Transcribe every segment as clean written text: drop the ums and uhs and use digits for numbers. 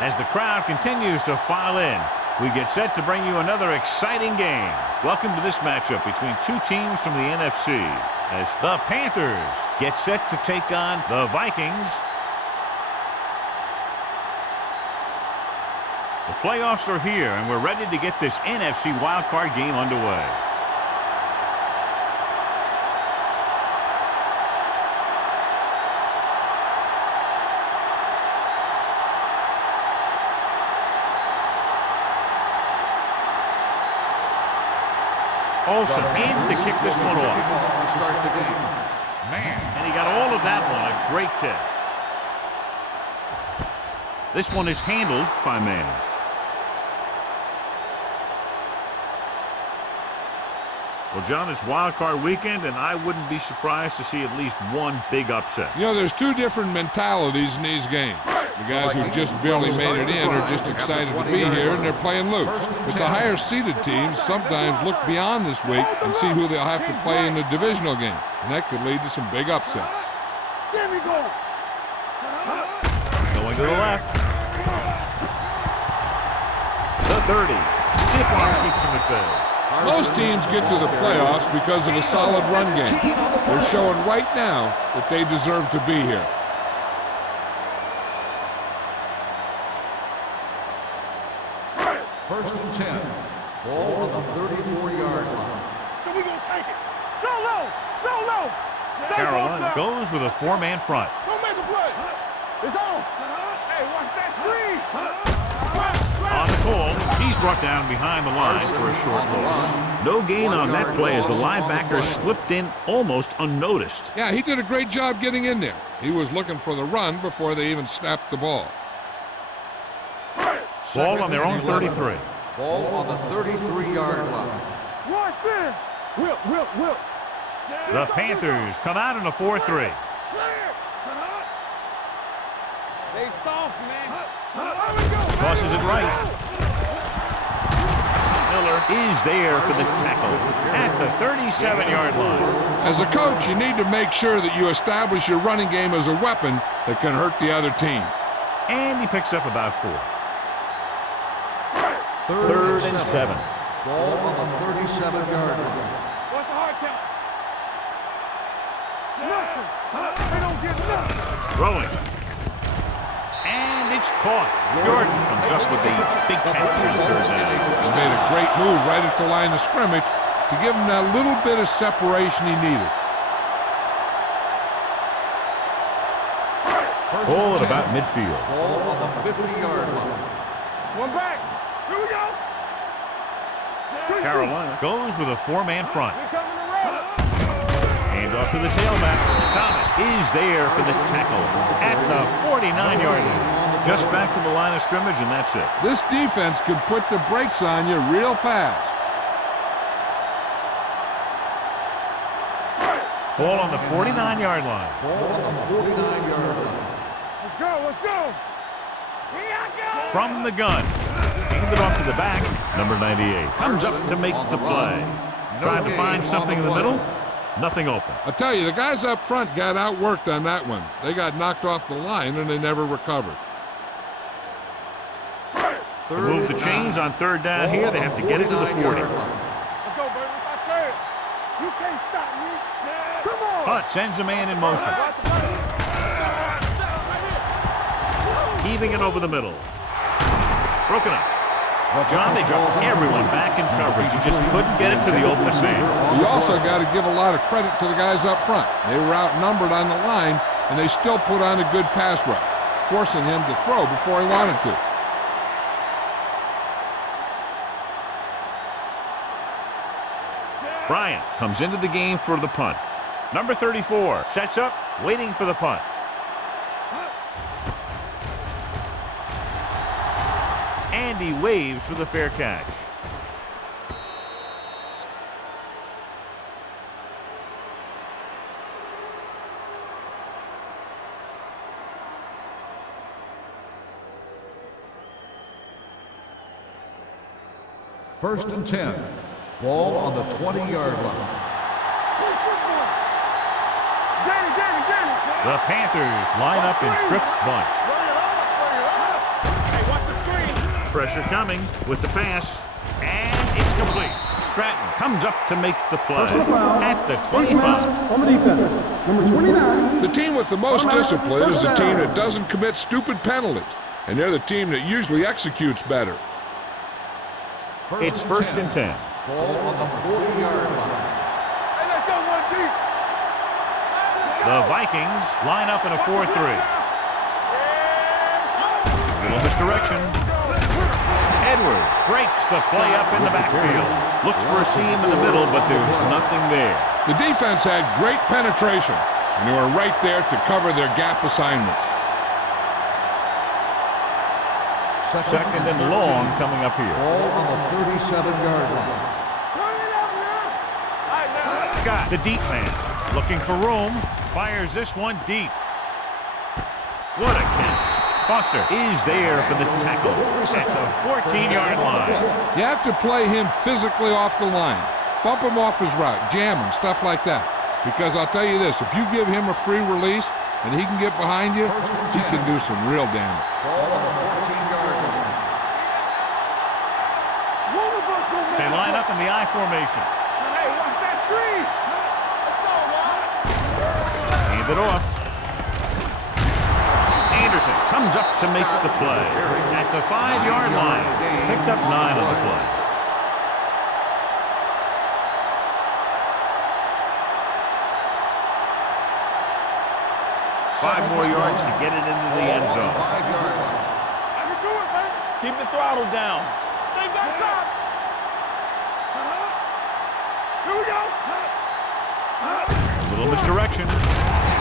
As the crowd continues to file in, we get set to bring you another exciting game. Welcome to this matchup between two teams from the NFC, as the Panthers get set to take on the Vikings. The playoffs are here, and we're ready to get this NFC Wildcard game underway. Olsen in to kick this one off. To start the game. Man, and he got all of that one. A great kick. This one is handled by Mann. Well, John, it's Wild Card weekend, and I wouldn't be surprised to see at least one big upset. You know, there's two different mentalities in these games. The guys who just barely made it in are just excited to be here, and they're playing loose. But the higher-seeded teams sometimes look beyond this week and see who they'll have to play in the divisional game, and that could lead to some big upsets. There we go. Going to the left. The 30. Stiff arm keeps him at bay. Most teams get to the playoffs because of a solid run game. They're showing right now that they deserve to be here. First and 10. Ball on the 34-yard line. So we gonna take it. So low. So low. Carolina goes with a four-man front. Don't make a play. It's on. Hey, watch that screen. On the call, he's brought down behind the line for a short loss. No gain on that play as the linebacker slipped in almost unnoticed. Yeah, he did a great job getting in there. He was looking for the run before they even snapped the ball. Ball on their own 33. Ball on the 33-yard line. Watch it. Whip. The Panthers come out in a 4-3. They soft, man. Tosses it right. Miller is there for the tackle at the 37-yard line. As a coach, you need to make sure that you establish your running game as a weapon that can hurt the other team. And he picks up about 4. Third and 7. Ball on the 37-yard line. What's the hard count? Nothing. They don't get nothing. Throwing. And it's caught. Jordan comes up with the big catch as it goes out. He made a great move right at the line of scrimmage to give him that little bit of separation he needed. Ball at about midfield. Ball on the 50-yard line. One back. Here we go. Carolina goes with a four-man front. Here coming the run. Hand off to the tailback. Thomas is there for the tackle at the 49-yard line. Just back to the line of scrimmage, and that's it. This defense could put the brakes on you real fast. Ball on the 49-yard line. Ball on the 49-yard line. Let's go. Here I go. From the gun. Handed off to the back. Number 98 comes up to make the play. Trying to find something in the middle. Nothing open. I tell you, the guys up front got outworked on that one. They got knocked off the line, and they never recovered. To move the chains on third down here, they have to get it to the 40. Let's go, baby. It's our chance. You can't stop me. Come on. Hunt sends a man in motion. Heaving it over the middle. Broken up. John, they dropped everyone back in coverage. You just couldn't get it to the open man. You also got to give a lot of credit to the guys up front. They were outnumbered on the line, and they still put on a good pass rush, forcing him to throw before he wanted to. Bryant comes into the game for the punt. Number 34 sets up, waiting for the punt. And he waves for the fair catch. First and 10. Ball on the 20-yard line. The Panthers line up in Tripp's bunch. Hey, watch Pressure coming with the pass, and it's complete. Stratton comes up to make the play at the 25. On the defense, number 29. The team with the most discipline is the team that doesn't commit stupid penalties, and they're the team that usually executes better. It's first and 10. Ball on the 40-yard line. Hey, let's go one deep. The Vikings line up in a 4-3. Little misdirection. Edwards breaks the play up in the backfield. Looks for a seam in the middle, but there's nothing there. The defense had great penetration, and they were right there to cover their gap assignments. Second and long coming up here. Ball on the 37-yard line. Scott, the deep man, looking for room, fires this one deep. What a catch. Foster is there for the tackle. That's a 14-yard line. You have to play him physically off the line. Bump him off his route, jam him, stuff like that. Because I'll tell you this, if you give him a free release and he can get behind you, he can do some real damage. Ball on the 14-yard line. They line up in the I formation. Hey, watch that screen. Let's go, man. Hand it off. Anderson comes up to make the play at the 5-yard line. Picked up 9 on the play. Five more yards to get it into the end zone. 5-yard line. I can do it, baby. Keep the throttle down. Stay back up. Here we go. A little misdirection.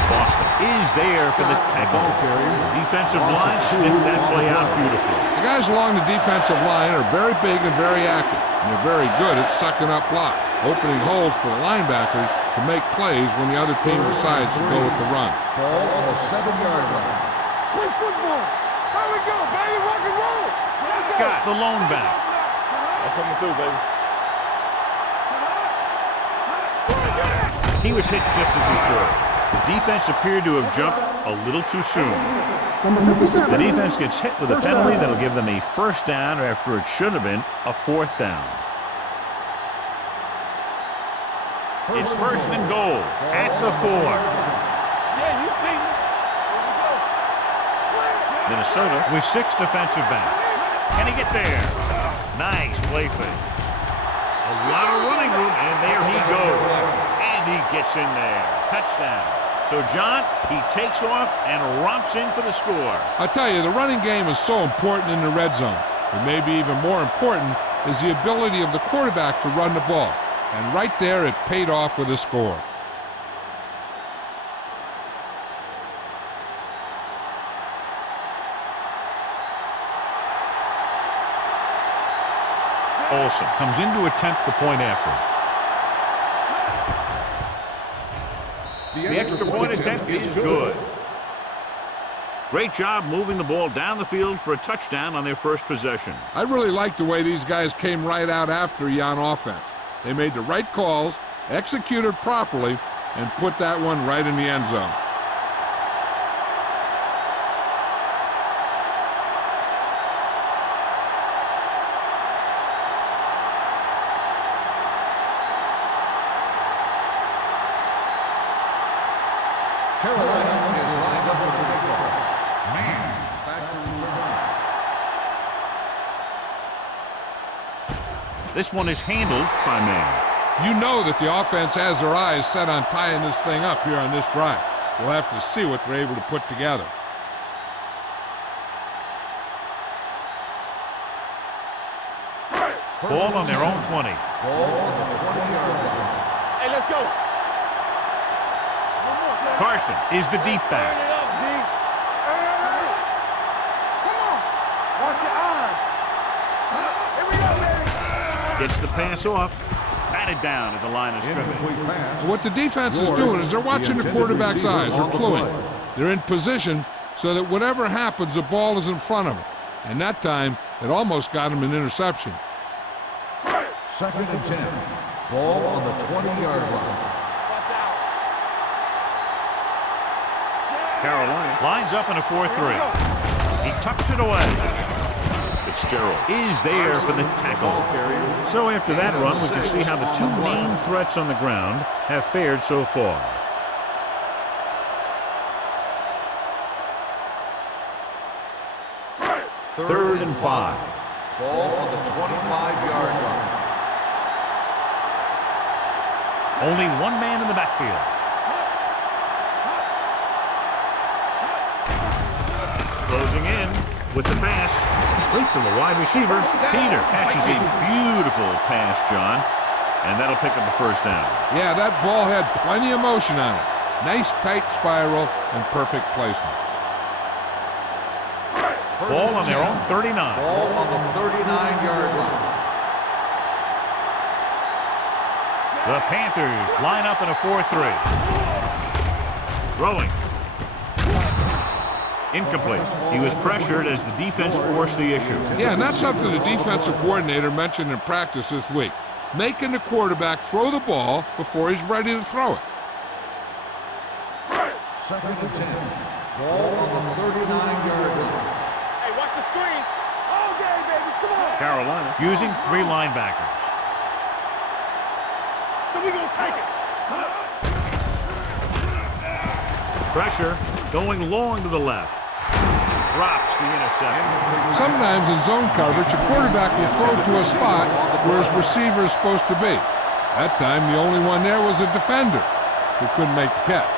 Boston is there for the tackle. Defensive line sniffed that play out beautifully. The guys along the defensive line are very big and very active, and they're very good at sucking up blocks, opening holes for the linebackers to make plays when the other team decides to go with the run. Ball on the 7-yard line. Play football. Here we go, baby. Rock and roll. Scott, the lone back. I'm coming through, baby. He was hit just as he threw. The defense appeared to have jumped a little too soon. Number 57. The defense gets hit with a penalty that'll give them a first down after it should have been a 4th down. It's first and goal at the 4. Yeah, you see me. Here we go. Minnesota with 6 defensive backs. Can he get there? Nice play fake. A lot of running room, and there he goes. And he gets in there. Touchdown. So, John, he takes off and romps in for the score. I tell you, the running game is so important in the red zone. But maybe even more important is the ability of the quarterback to run the ball. And right there, it paid off with a score. Olsen comes in to attempt the point after. The extra point attempt is good. Great job moving the ball down the field for a touchdown on their first possession. I really like the way these guys came right out after you on offense. They made the right calls, executed properly, and put that one right in the end zone. Carolina is lined up for the kickoff. Man, back to return. This one is handled by man. You know that the offense has their eyes set on tying this thing up here on this drive. We'll have to see what they're able to put together. Ball on their own 20. Ball on the 20-yard line. Hey, let's go. Carson is the deep Turn back. it up, D. Come on. Watch your eyes. Here we go, baby. Gets the pass off. Batted down at the line of scrimmage. Incomplete pass. What the defense is doing is they're watching the quarterback's eyes. They're cluing. They're in position so that whatever happens, the ball is in front of them. And that time, it almost got him an interception. Second and 10. Ball on the 20-yard line. Watch out. Carolina lines up in a 4-3. He tucks it away. Fitzgerald is there for the tackle. So after that run, we can see how the two main threats on the ground have fared so far. Third and 5. Ball on the 25-yard line. Only one man in the backfield. Closing in with the pass. Complete to the wide receiver. Peter catches a beautiful pass, John. And that'll pick up a first down. Yeah, that ball had plenty of motion on it. Nice tight spiral and perfect placement. Ball on their own 39. Ball on the 39-yard line. The Panthers line up in a 4-3. Throwing. Incomplete. He was pressured as the defense forced the issue. Yeah, and that's something the defensive coordinator mentioned in practice this week. Making the quarterback throw the ball before he's ready to throw it. Second and 10. Ball on the 39-yard line. Hey, watch the screen. All day, baby. Come on. Carolina using 3 linebackers. So we gonna take it. Pressure going long to the left. Drops the interception. Sometimes in zone coverage, a quarterback will throw to a spot where his receiver is supposed to be. That time, the only one there was a defender who couldn't make the catch.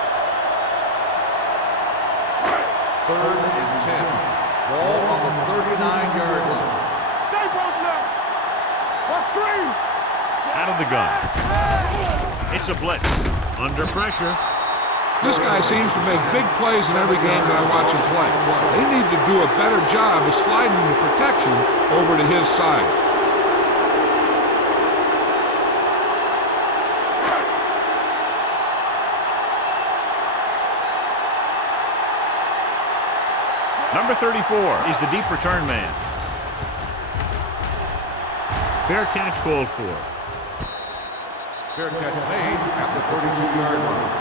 Third and 10. Ball on the 39-yard line. Stay broken up. What screen? Out of the gun. It's a blitz. Under pressure. This guy seems to make big plays in every game that I watch him play. They need to do a better job of sliding the protection over to his side. Number 34 is the deep return man. Fair catch called for. Fair catch made at the 32-yard line.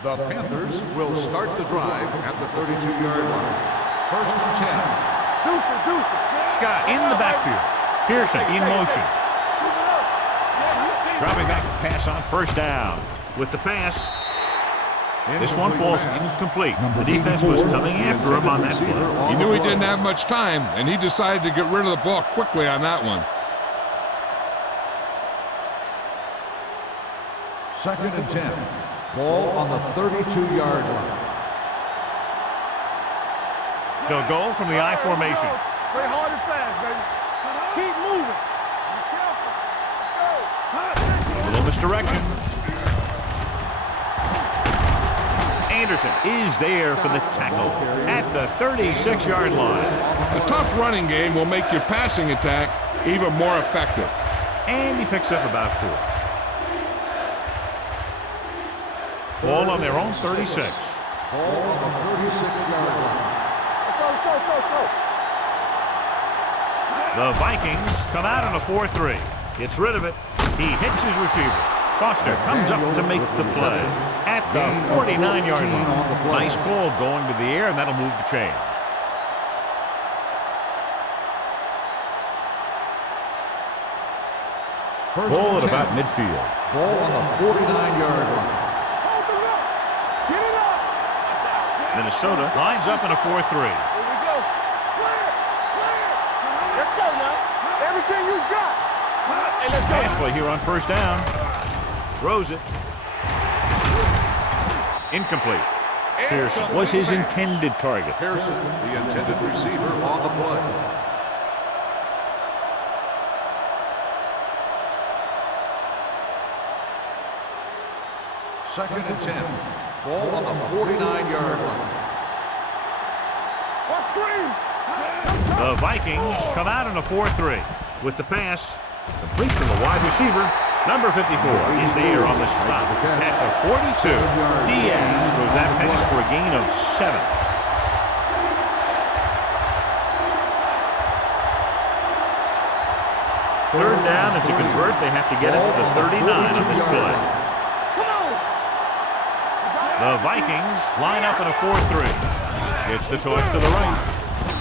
The Panthers will start the drive at the 32-yard line. First and 10. Deuce. Scott in the backfield. Pearson in motion. Dropping back to pass on first down. With the pass. This one falls incomplete. The defense was coming after him on that play. He knew he didn't have much time, and he decided to get rid of the ball quickly on that one. Second and 10. Ball on the 32-yard line. They'll go from the I formation. Play hard and fast, baby. Keep moving. Be careful. Let's go. A little misdirection. Anderson is there for the tackle at the 36-yard line. A tough running game will make your passing attack even more effective. And he picks up about 4. Ball on their own 36. Ball on the 36-yard line. Let's go. The Vikings come out in a 4-3. Gets rid of it. He hits his receiver. Foster comes up to make the play at the 49-yard line. Nice call going to the air, and that'll move the chains. Ball at about midfield. Ball on the 49-yard line. Get it up. Minnesota lines up in a 4-3. Here we go. Clear. Let's go now. Everything you got. Hey, let's go. Pass play here on first down. Throws it. Incomplete. Pearson was his intended target. Pearson, the intended receiver on the play. Second and 10. Ball on the 49-yard line. What screen? The Vikings come out in a 4-3 with the pass complete to the wide receiver. Number 54 is there on the stop at the 42. Diaz throws that pass for a gain of 7. Third down, and to convert, they have to get it to the 39 on this play. The Vikings line up in a 4-3. Gets the toss to the right.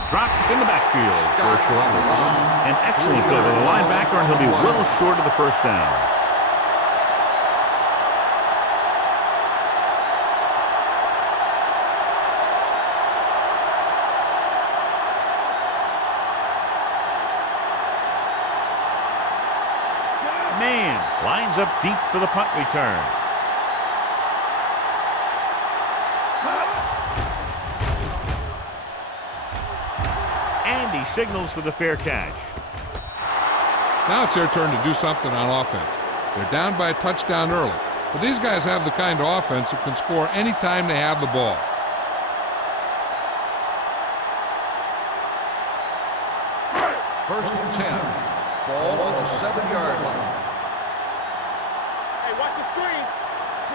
Dropped in the backfield for a short loss. An excellent play by the linebacker, and he'll be well short of the first down. Man lines up deep for the punt return. And he signals for the fair catch. Now it's their turn to do something on offense. They're down by a touchdown early, but these guys have the kind of offense that can score anytime they have the ball. First and 10. Ball on the 7-yard line. Hey, watch the screen.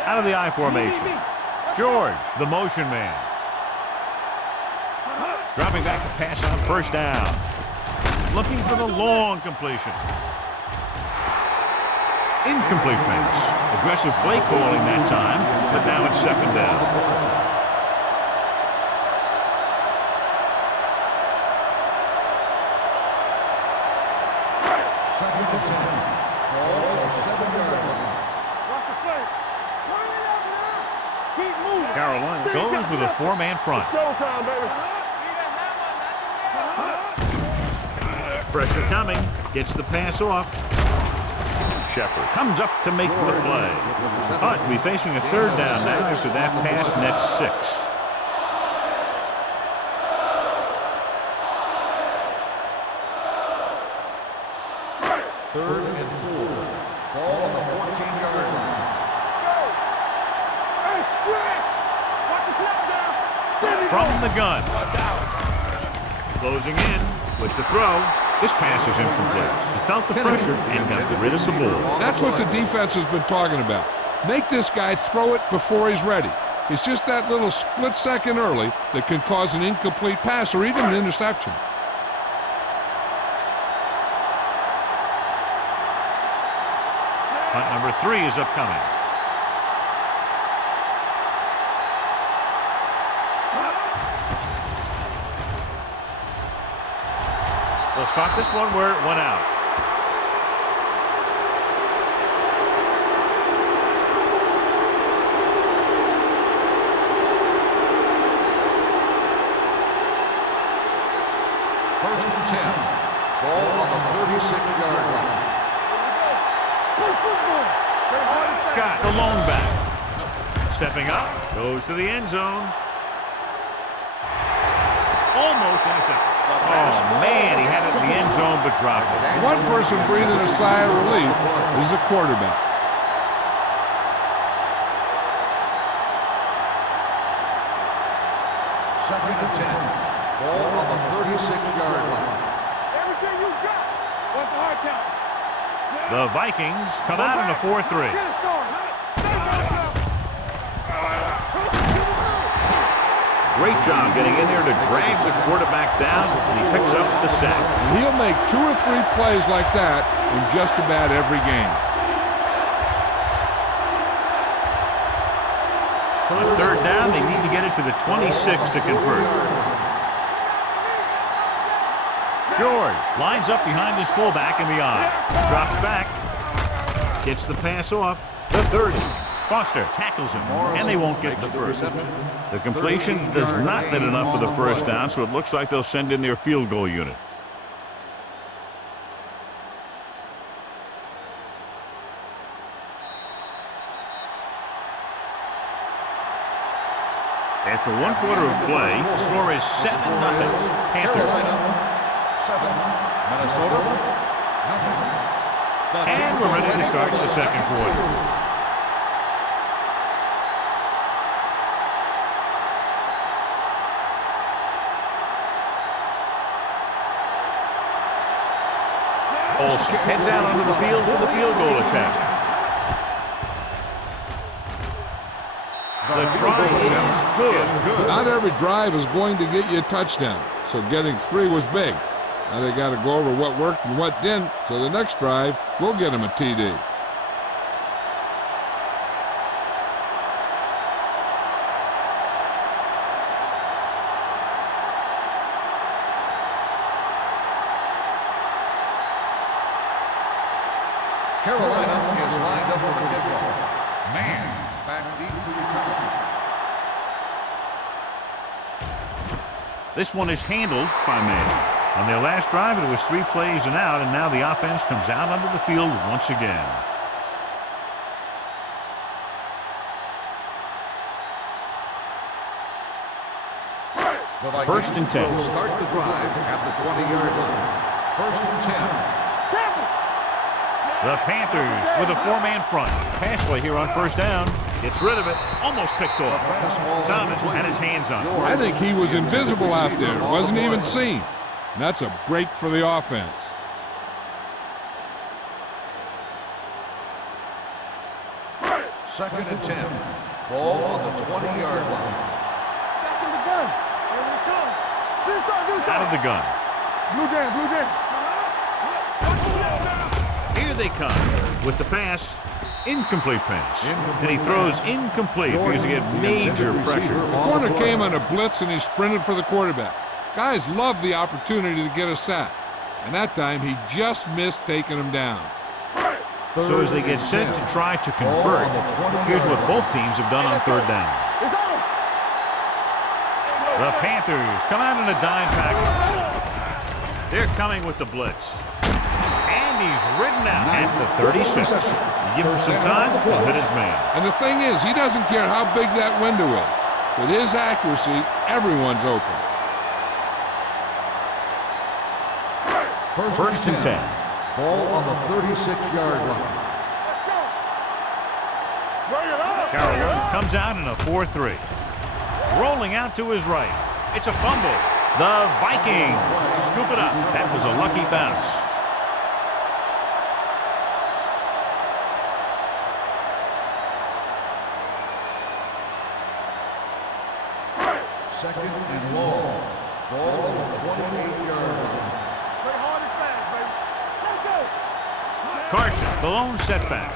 Out of the I formation. George, the motion man. Dropping back to pass on first down. Looking for the long completion. Incomplete pass. Aggressive play calling that time, but now it's second down. Second and 10. Ball on the 7-yard line. Watch the flank. Turn it up now. Keep moving. Carolina goes with a 4-man front. Showtime, baby. Pressure coming. Gets the pass off. Shepard comes up to make the play. Hunt will be facing a third down now after that pass nets 6. Third and 4. Ball on the 14-yard line. Hey, stretch. Watch the snap down. From the gun. Closing in with the throw. This pass is incomplete. He felt the pressure and got rid of the ball. That's what the defense has been talking about. Make this guy throw it before he's ready. It's just that little split second early that can cause an incomplete pass or even an interception. Punt number 3 is upcoming. They'll spot this one where it went out. First and 10. Ball on the 36-yard line. Scott, the lone back. Stepping up, goes to the end zone. Almost intercepted. Oh, man, he had it in the end zone but dropped it. One person breathing a sigh of relief is the quarterback. Second and 10. Ball on the 36-yard line. Everything you got. What's the hard count? The Vikings come out in a 4-3. Get it started. Great job getting in there to drag the quarterback down, and he picks up the sack. He'll make 2 or 3 plays like that in just about every game. On third down, they need to get it to the 26 to convert. George lines up behind his fullback in the I. Drops back. Gets the pass off. The 30. Foster tackles him, and they won't get the first. The completion does not net enough for the first down, so it looks like they'll send in their field goal unit. After 1 quarter of play, the score is 7-0. Panthers. 7. Minnesota. Nothing. And we're ready to start the second quarter. Olsen heads out onto the field for the field goal attempt. The try is good. Not every drive is going to get you a touchdown, so getting 3 was big. Now they got to go over what worked and what didn't, so the next drive will get them a TD. Carolina is lined up for the kickoff. Man back deep to return. This one is handled by man. On their last drive, it was 3 plays and out, and now the offense comes out onto the field once again. First and 10. Will start the drive at the 20-yard line. First and 10. The Panthers with a 4-man front. Pass play here on first down. Gets rid of it. Almost picked off. Thomas had his hands on it. I think he was invisible out there. Wasn't even seen. And that's a break for the offense. Second and 10. Ball on the 20-yard line. Back in the gun. Here we come. This side. Out of the gun. Blue jam. Here they come with the pass. Incomplete pass. And he throws incomplete because he had major pressure. The corner came on a blitz and he sprinted for the quarterback. Guys love the opportunity to get a sack. And that time he just missed taking him down. So as they get set to try to convert, here's what both teams have done on third down. It's on. The Panthers come out in a dime package. They're coming with the blitz. And he's ridden out at the 36. You give him some time, he'll hit his man. And the thing is, he doesn't care how big that window is. With his accuracy, everyone's open. First and 10. Ball on the 36-yard line. Carolina comes out in a 4-3. Rolling out to his right. It's a fumble. The Vikings scoop it up. That was a lucky bounce. Second and long. Ball on the 28-yard line. Play hard and fast, baby. Let's go. Carson, the lone setback.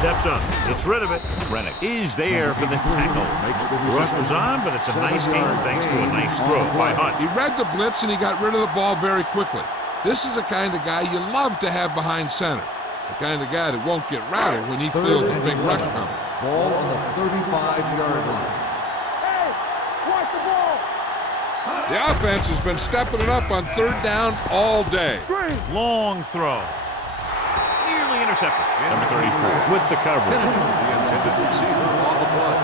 Steps up, gets rid of it. Rennick is there for the tackle. The rush was on, but it's a nice game thanks to a nice throw by Hunt. He read the blitz and he got rid of the ball very quickly. This is the kind of guy you love to have behind center. The kind of guy that won't get rattled when he feels a big rush coming. Ball on the 35-yard line. Hey, watch the ball. The offense has been stepping it up on third down all day. Long throw. Nearly intercepted. Number 34 with the coverage. The intended receiver on the play.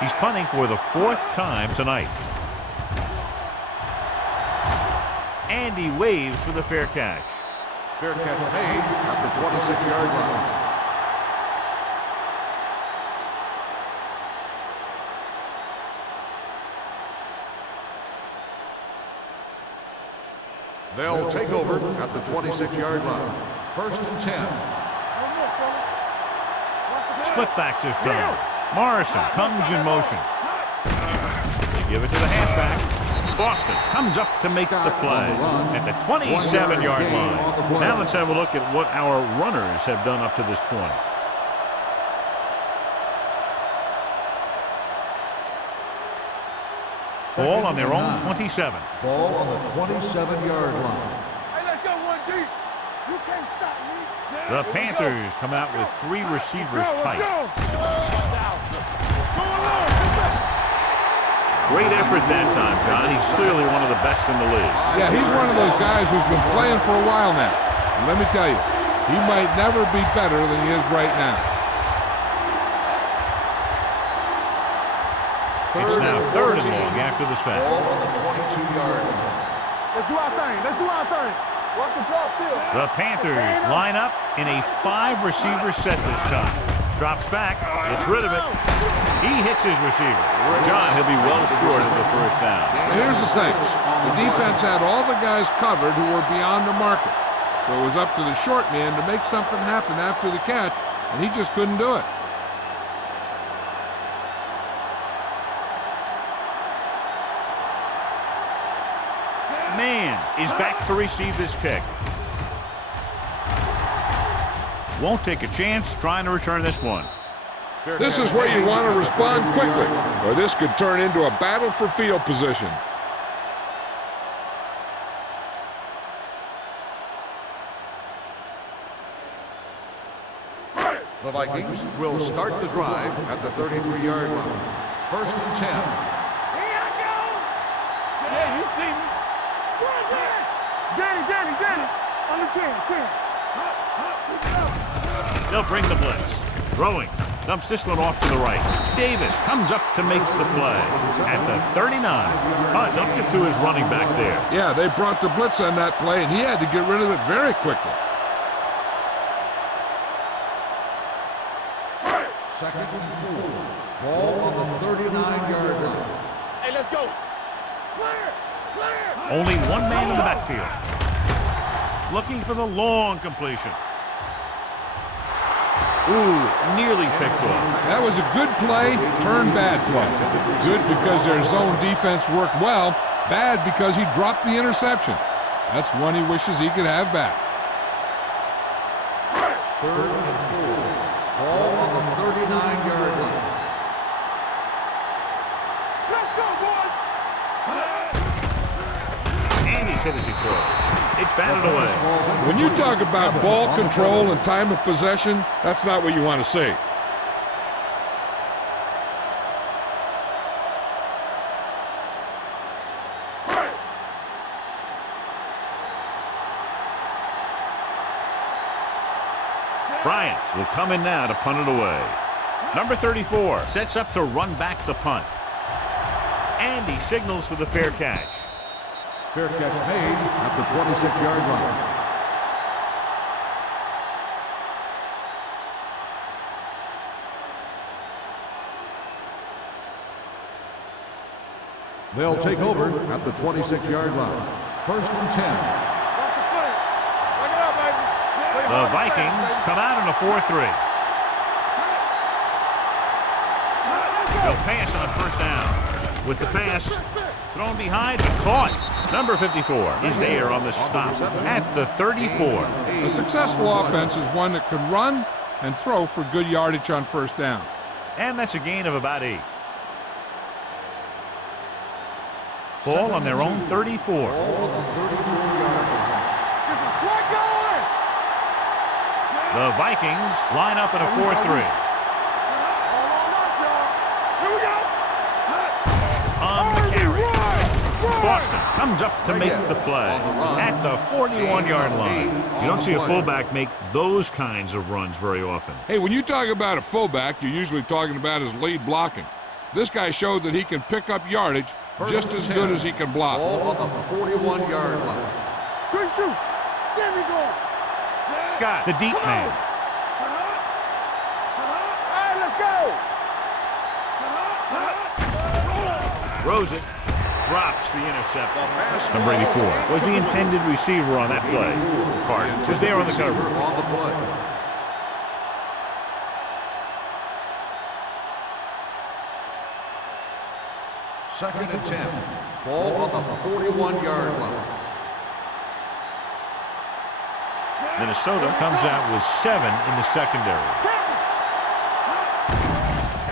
He's punting for the 4th time tonight. And he waves for the fair catch. Fair catch made at the 26-yard line. They'll take over at the 26-yard line. First and 10. Split backs this time. Morrison comes in motion. They give it to the halfback. Boston comes up to make the play at the 27-yard line. Now let's have a look at what our runners have done up to this point. Ball on their own 27. Ball on the 27-yard line. Hey, let's go one deep. You can't stop me. The Panthers come out with 3 receivers tight. Great effort that time, John. He's clearly one of the best in the league. Yeah, he's one of those guys who's been playing for a while now. And let me tell you, he might never be better than he is right now. It's now 3rd and long after the sack. Ball on the 22-yard line. Let's do our thing. Let's do our thing. Watch the draw still. The Panthers line up in a 5-receiver set this time. Drops back, gets rid of it. He hits his receiver. John, he'll be well short of the first down. Now here's the thing. The defense had all the guys covered who were beyond the marker. So it was up to the short man to make something happen after the catch, and he just couldn't do it. Man is back to receive this kick. Won't take a chance trying to return this one. This is where you want to respond quickly, or this could turn into a battle for field position. The Vikings will start the drive at the 33-yard line. First and 10. Here I go. Yeah, you see me. Danny. On the 10. They'll bring the blitz. Throwing. Dumps this one off to the right. Davis comes up to make the play. At the 39. Dumped it to his running back there. Yeah, they brought the blitz on that play, and he had to get rid of it very quickly. Second and 4. Ball on the 39-yard line. Hey, let's go. Clear. Only one man in the backfield. Looking for the long completion. Ooh, nearly picked off. That was a good play, turned bad play. Good because their zone defense worked well, bad because he dropped the interception. That's one he wishes he could have back. Third and 4. Ball on the 39-yard line. Let's go, boys. And he's hit as he throws. It's batted away. When you talk about ball control and time of possession, that's not what you want to see. Bryant will come in now to punt it away. Number 34 sets up to run back the punt. And he signals for the fair catch. Fair catch made at the 26-yard line. They'll take over at the 26-yard line. First and 10. The Vikings come out in a 4-3. They'll pass on first down. With the pass, thrown behind and caught. Number 54 is there on the stop at the 34. A successful offense is one that can run and throw for good yardage on first down. And that's a gain of about 8. Ball on their own 34. The Vikings line up in a 4-3. On the carry. Boston comes up to make the play at the 41-yard line. You don't see a fullback make those kinds of runs very often. Hey, when you talk about a fullback, you're usually talking about his lead blocking. This guy showed that he can pick up yardage just as good as he can block. Ball on the 41-yard line. Good shoot. There we go. Scott, the deep man. All right, let's go. Throws it. Drops the interception. Number 84 was the intended receiver on that play. Cart was there on the cover. On the play. Second and 10. Ball on the 41-yard line. Minnesota comes out with 7 in the secondary.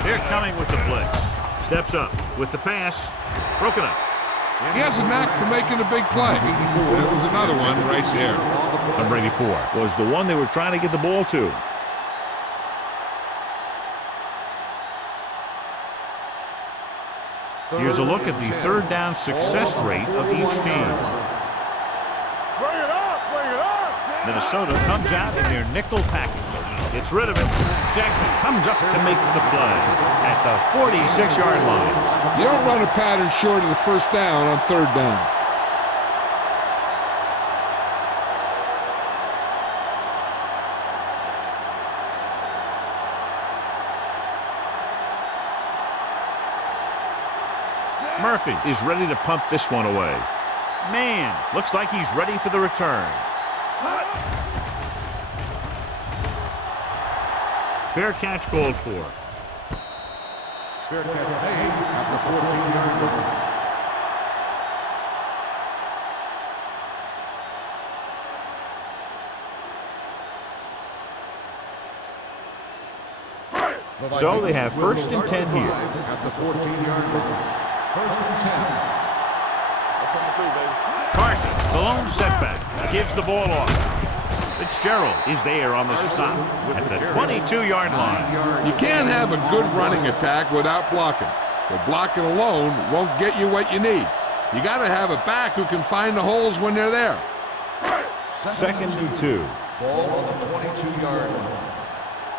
They're coming with the blitz. Steps up with the pass. Broken up. He has a knack for making a big play. That was another one right there. Number 84 was the one they were trying to get the ball to. Here's a look at the third down success rate of each team. Bring it up. Minnesota comes out in their nickel package. Gets rid of it. Jackson comes up to make the play at the 46-yard line. You don't run a pattern short of the first down on third down. Murphy is ready to punt this one away. Man, looks like he's ready for the return. Fair catch called for. Fair catch made at the 14-yard line. So they have 1st and 10 here. At the 14-yard line. 1st and 10. Carson, the lone setback, gives the ball off. Fitzgerald is there on the stop at the 22-yard line. You can't have a good running attack without blocking. But blocking alone won't get you what you need. You got to have a back who can find the holes when they're there. 2nd and 2. Ball on the 22-yard line.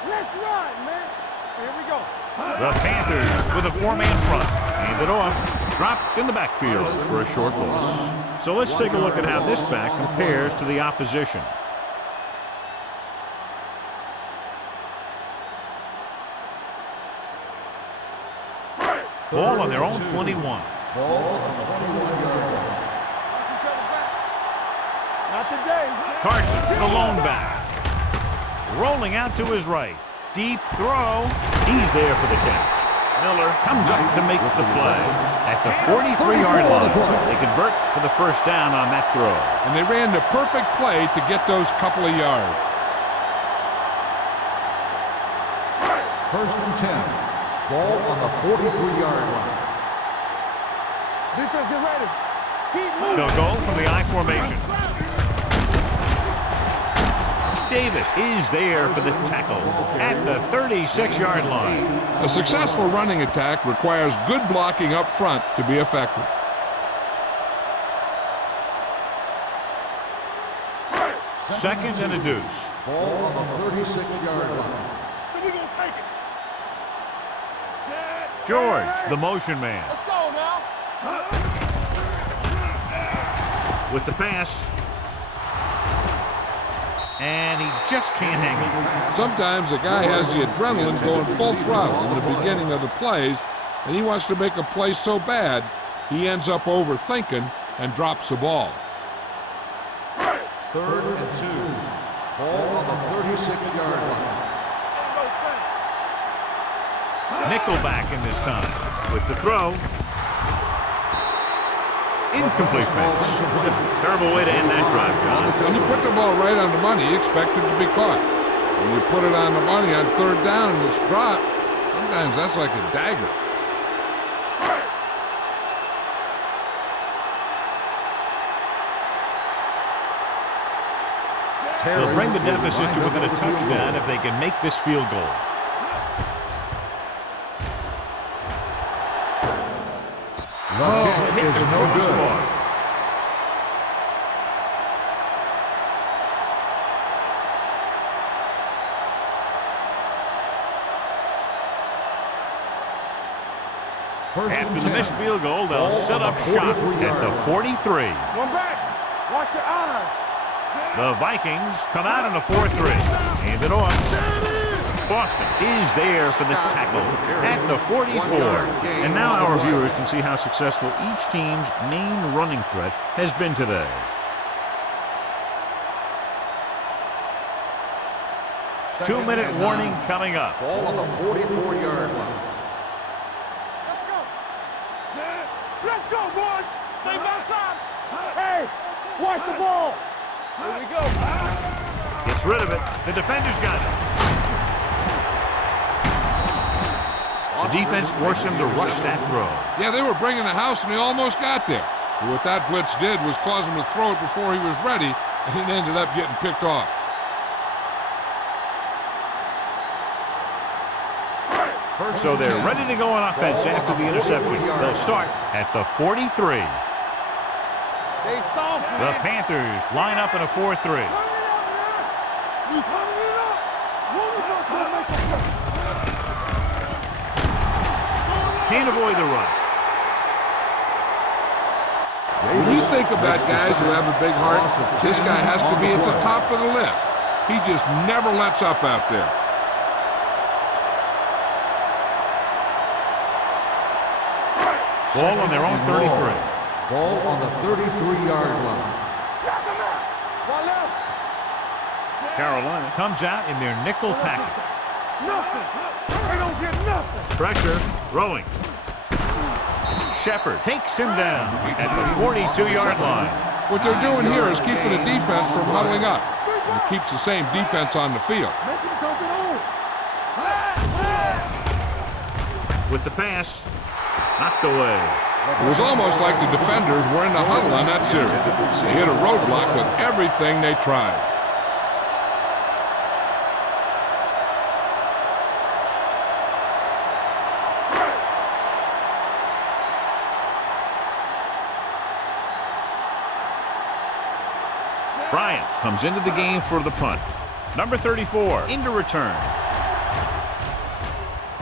Let's run, man. Here we go. The Panthers with a 4-man front. Handed off. Dropped in the backfield for a short loss. So let's take a look at how this back compares to the opposition. Ball on their own 21. Ball on the 21-yard line. Not today. Carson, the lone back. Rolling out to his right. Deep throw. He's there for the catch. Miller comes up to make the play. At the 43-yard line, they convert for the 1st down on that throw. And they ran the perfect play to get those couple of yards. 1st and 10. Ball on the 43-yard line. Defense, get ready. Keep moving. They'll go from the I formation. Davis is there for the tackle at the 36-yard line. A successful running attack requires good blocking up front to be effective. 2nd and a deuce. Ball on the 36-yard line. So we're going to take it. George, the motion man. Let's go now. With the pass. And he just can't hang on. Sometimes a guy has the adrenaline going full throttle in the beginning of the plays, and he wants to make a play so bad, he ends up overthinking and drops the ball. 3rd and 2. Ball on the 36-yard line. Nickelback in this time. With the throw. Incomplete pass. Terrible way to end that drive, John. When you put the ball right on the money, you expect it to be caught. When you put it on the money on 3rd down and it's dropped, sometimes that's like a dagger. They'll bring the deficit to within a touchdown if they can make this field goal. The kick is no good. After the missed field goal, they'll set up shop at the 43. One back. Watch your eyes. The Vikings come out in a 4-3. Hand it off. Boston is there for the tackle at the 44. And now our viewers can see how successful each team's main running threat has been today. Two-minute warning coming up. Ball on the 44-yard line. Let's go, boys. Stay outside. Hey, watch the ball. Here we go. Gets rid of it. The defender's got it. The defense forced him to rush that throw. Yeah, they were bringing the house, and they almost got there. But what that blitz did was cause him to throw it before he was ready, and it ended up getting picked off. So they're ready to go on offense after the interception. They'll start at the 43. They soft. The Panthers line up in a 4-3. You turning it up. Can't avoid the rush. When you think about guys who have a big heart, this guy has to be at the top of the list. He just never lets up out there. Ball on their own 33. Ball on the 33-yard line. One left. Carolina comes out in their nickel package. Nothing. They don't get nothing. Pressure, throwing. Shepard takes him down at the 42-yard line. What they're doing here is keeping the defense from huddling up. And it keeps the same defense on the field. Make him dump it on. With the pass, knocked away. It was almost like the defenders were in the huddle on that series. They hit a roadblock with everything they tried. Bryant comes into the game for the punt. Number 34 into return.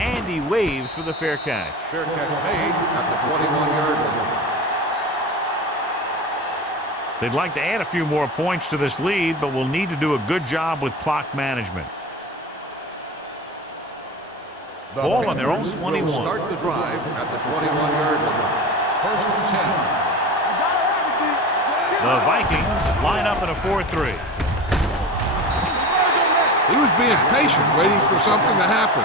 And he waves for the fair catch. Fair catch made at the 21-yard line. They'd like to add a few more points to this lead, but will need to do a good job with clock management. Ball on their own 21. Will start the drive at the 21-yard line. First and 10. The Vikings line up in a 4-3. He was being patient, waiting for something to happen.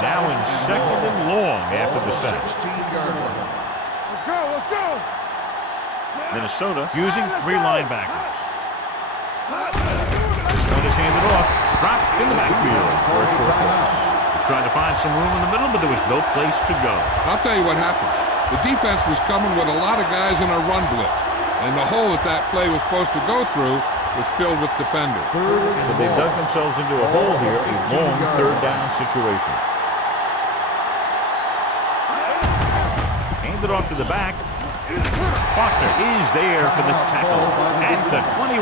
Now in second and long after the sack. 16-yard line. Let's go. Let's go. Minnesota using 3 linebackers. This one is handed off. Dropped in the backfield for a short pass. Trying to find some room in the middle, but there was no place to go. I'll tell you what happened. The defense was coming with a lot of guys in a run blitz. And the hole that play was supposed to go through was filled with defenders. So they dug themselves into a hole here, a long third down situation. Handed off to the back. Foster is there for the tackle at the 21.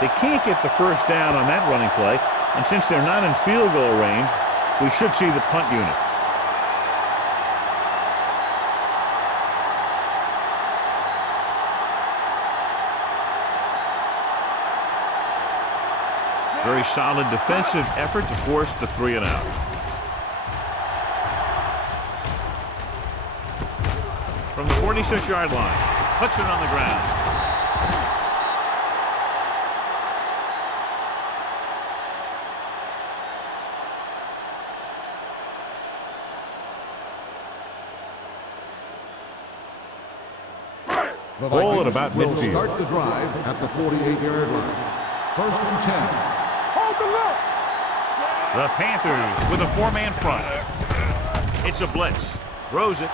They can't get the first down on that running play, and since they're not in field goal range, we should see the punt unit. Very solid defensive effort to force the 3 and out. From the 46-yard line, puts it on the ground. Ball at about will midfield. Start the drive at the 48-yard line. First and 10. Hold the look. The Panthers with a 4-man front. It's a blitz. Throws it.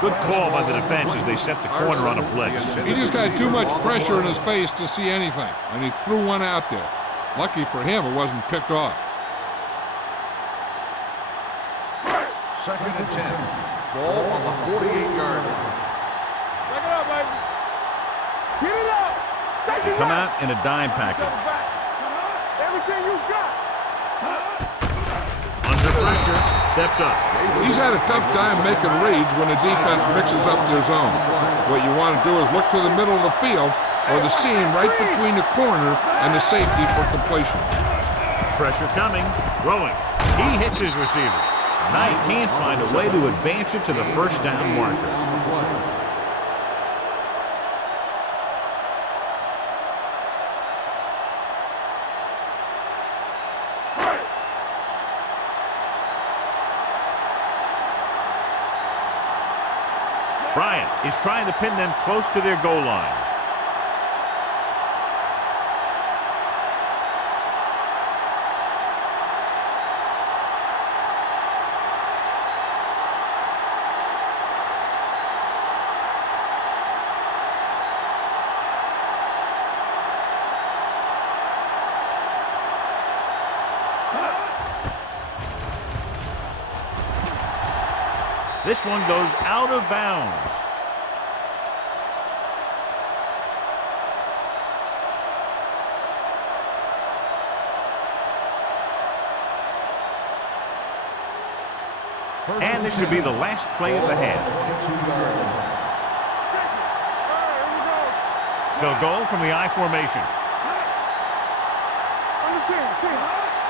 Good call by the defense as they set the corner on a blitz. He just had too much pressure in his face to see anything, and he threw one out there. Lucky for him, it wasn't picked off. Second and 10. Ball on the 48-yard line. Back it up, baby. Get it up. They come out in a dime package. Everything you got. Under pressure, steps up. He's had a tough time making reads when the defense mixes up their zone. What you want to do is look to the middle of the field or the seam right between the corner and the safety for completion. Pressure coming, throwing. He hits his receiver. Now he can't find a way to advance it to the first down marker. Bryant is trying to pin them close to their goal line. This one goes out of bounds. And this should be the last play of the half. They'll go from the I formation.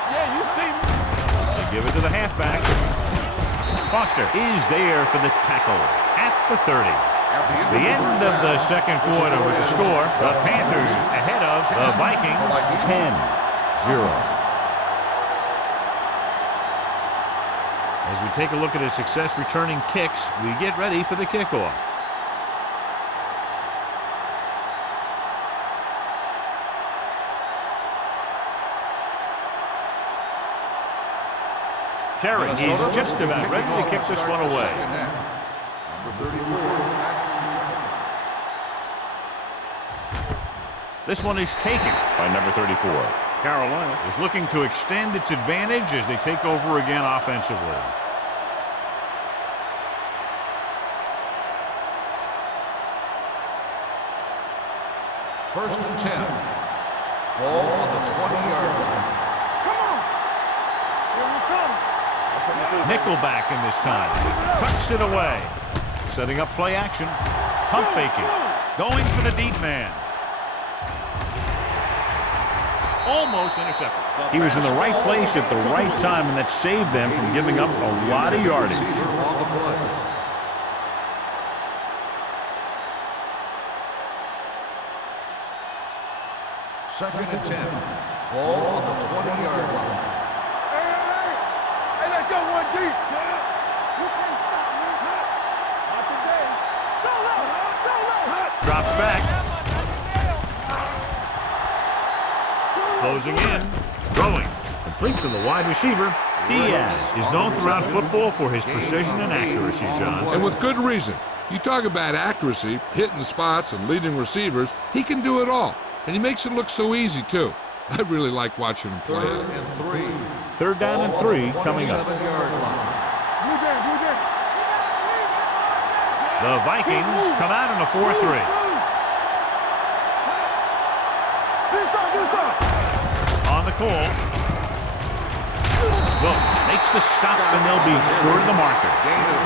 Yeah, you see me. They give it to the halfback. Foster is there for the tackle at the 30. It's the end of the second quarter with the score. The Panthers ahead of the Vikings 10-0. As we take a look at his success returning kicks, we get ready for the kickoff. Terry is just about ready to kick this one away. Number 34. This one is taken by number 34. Carolina is looking to extend its advantage as they take over again offensively. First and 10. Ball on the 20-yard line. Come on. Here we come. Nickelback in this time. Tucks it away. Setting up play action. Pump faking. Going for the deep man. Almost intercepted. He was in the right place at the right time, and that saved them from giving up a lot of yardage. Second and 10. Ball on the 20-yard line. Hey, let's go one deep. You can't stop me. Not today. Go left. Drops back. Closing in. Throwing. Complete to the wide receiver. Diaz is known throughout football for his precision and accuracy, John. And with good reason. You talk about accuracy, hitting spots, and leading receivers. He can do it all. And he makes it look so easy, too. I really like watching him play. Third and 3. Third down and 3 coming up. The Vikings come out in a 4-3. On the call. Wilkes makes the stop, and they'll be short of the marker.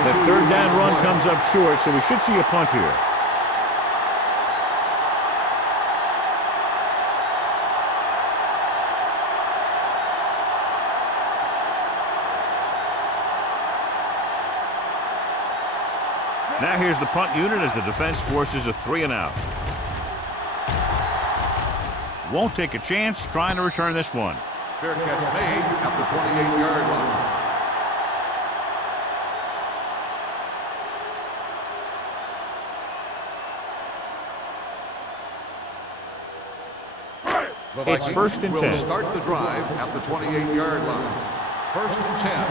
The third down run comes up short, so we should see a punt here. Now here's the punt unit as the defense forces a 3-and-out. Won't take a chance trying to return this one. Fair catch made at the 28-yard line. It's first and 10. Will start the drive at the 28-yard line. First and 10.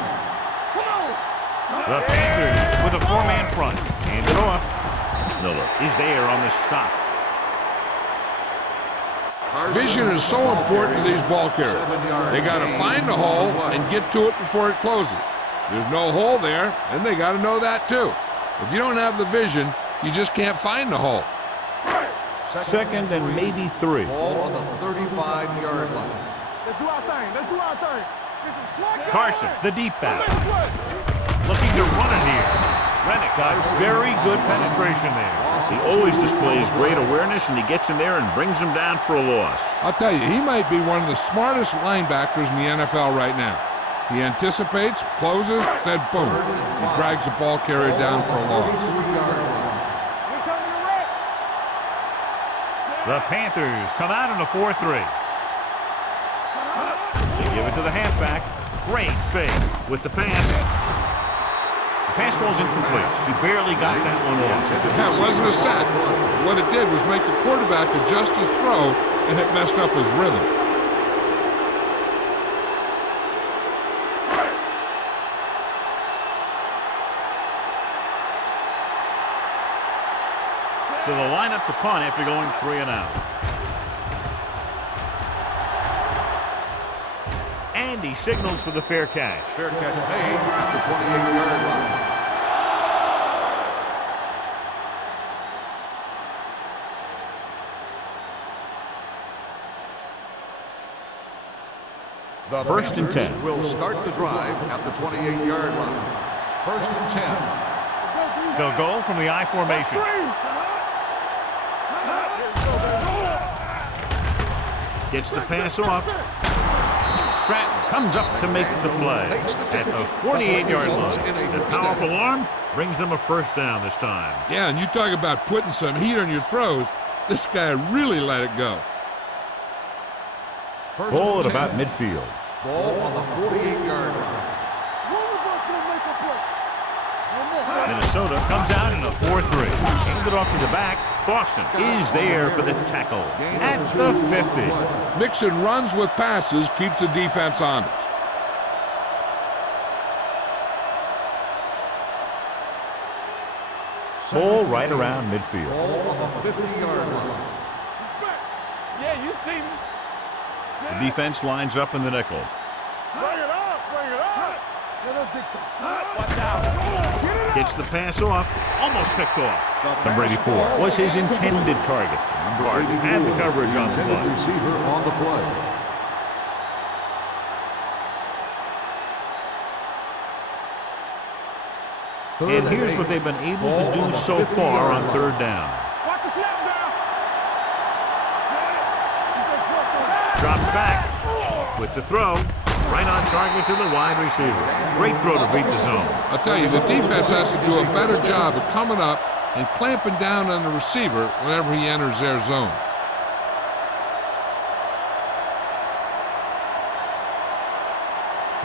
The Panthers with a 4-man front. Hand it off. Miller is there on the stop. Vision is so important to these ball carriers. They got to find the hole and get to it before it closes. There's no hole there, and they got to know that too. If you don't have the vision, you just can't find the hole. Second and maybe 3. Ball on the 35-yard line. Let's do our thing. Let's do our thing. Carson, the deep back. Looking to run it here. Rennick got very good penetration there. He always displays great awareness, and he gets in there and brings him down for a loss. I'll tell you, he might be one of the smartest linebackers in the NFL right now. He anticipates, closes, then boom, he drags the ball carrier down for a loss. The Panthers come out in a 4-3. They give it to the halfback. Great fake with the pass. The pass falls incomplete. He barely got that one off. Yeah, it wasn't a sack. What it did was make the quarterback adjust his throw, and it messed up his rhythm. So they'll line up to punt after going 3-and-out. And he signals for the fair catch. Fair catch made at the 28-yard line. The First and 10. Will start the drive at the 28-yard line. First and 10. They'll go from the I formation. Gets the pass off. Stratton comes up to make the play at the 48-yard line. The powerful arm brings them a first down this time. Yeah, and you talk about putting some heat on your throws. This guy really let it go. Ball at about midfield. Ball on the 48-yard line. Minnesota comes out in a 4-3. Handed off to the back. Boston is there for the tackle at the 50. Mixon runs with passes, keeps the defense honest. Ball right around midfield. Ball on the 50-yard line. Yeah, you see me. The defense lines up in the nickel. Bring it up, bring it up. Yeah, that's big time. Watch out. Gets the pass off. Almost picked off. Number 84 was his intended target. Carden had the coverage on the play. Receiver on the play. And here's what they've been able to do so far on third down. Watch the snap down. Drops back with the throw. Right on target to the wide receiver. Great throw to beat the zone. I'll tell you, the defense has to do a better job of coming up and clamping down on the receiver whenever he enters their zone.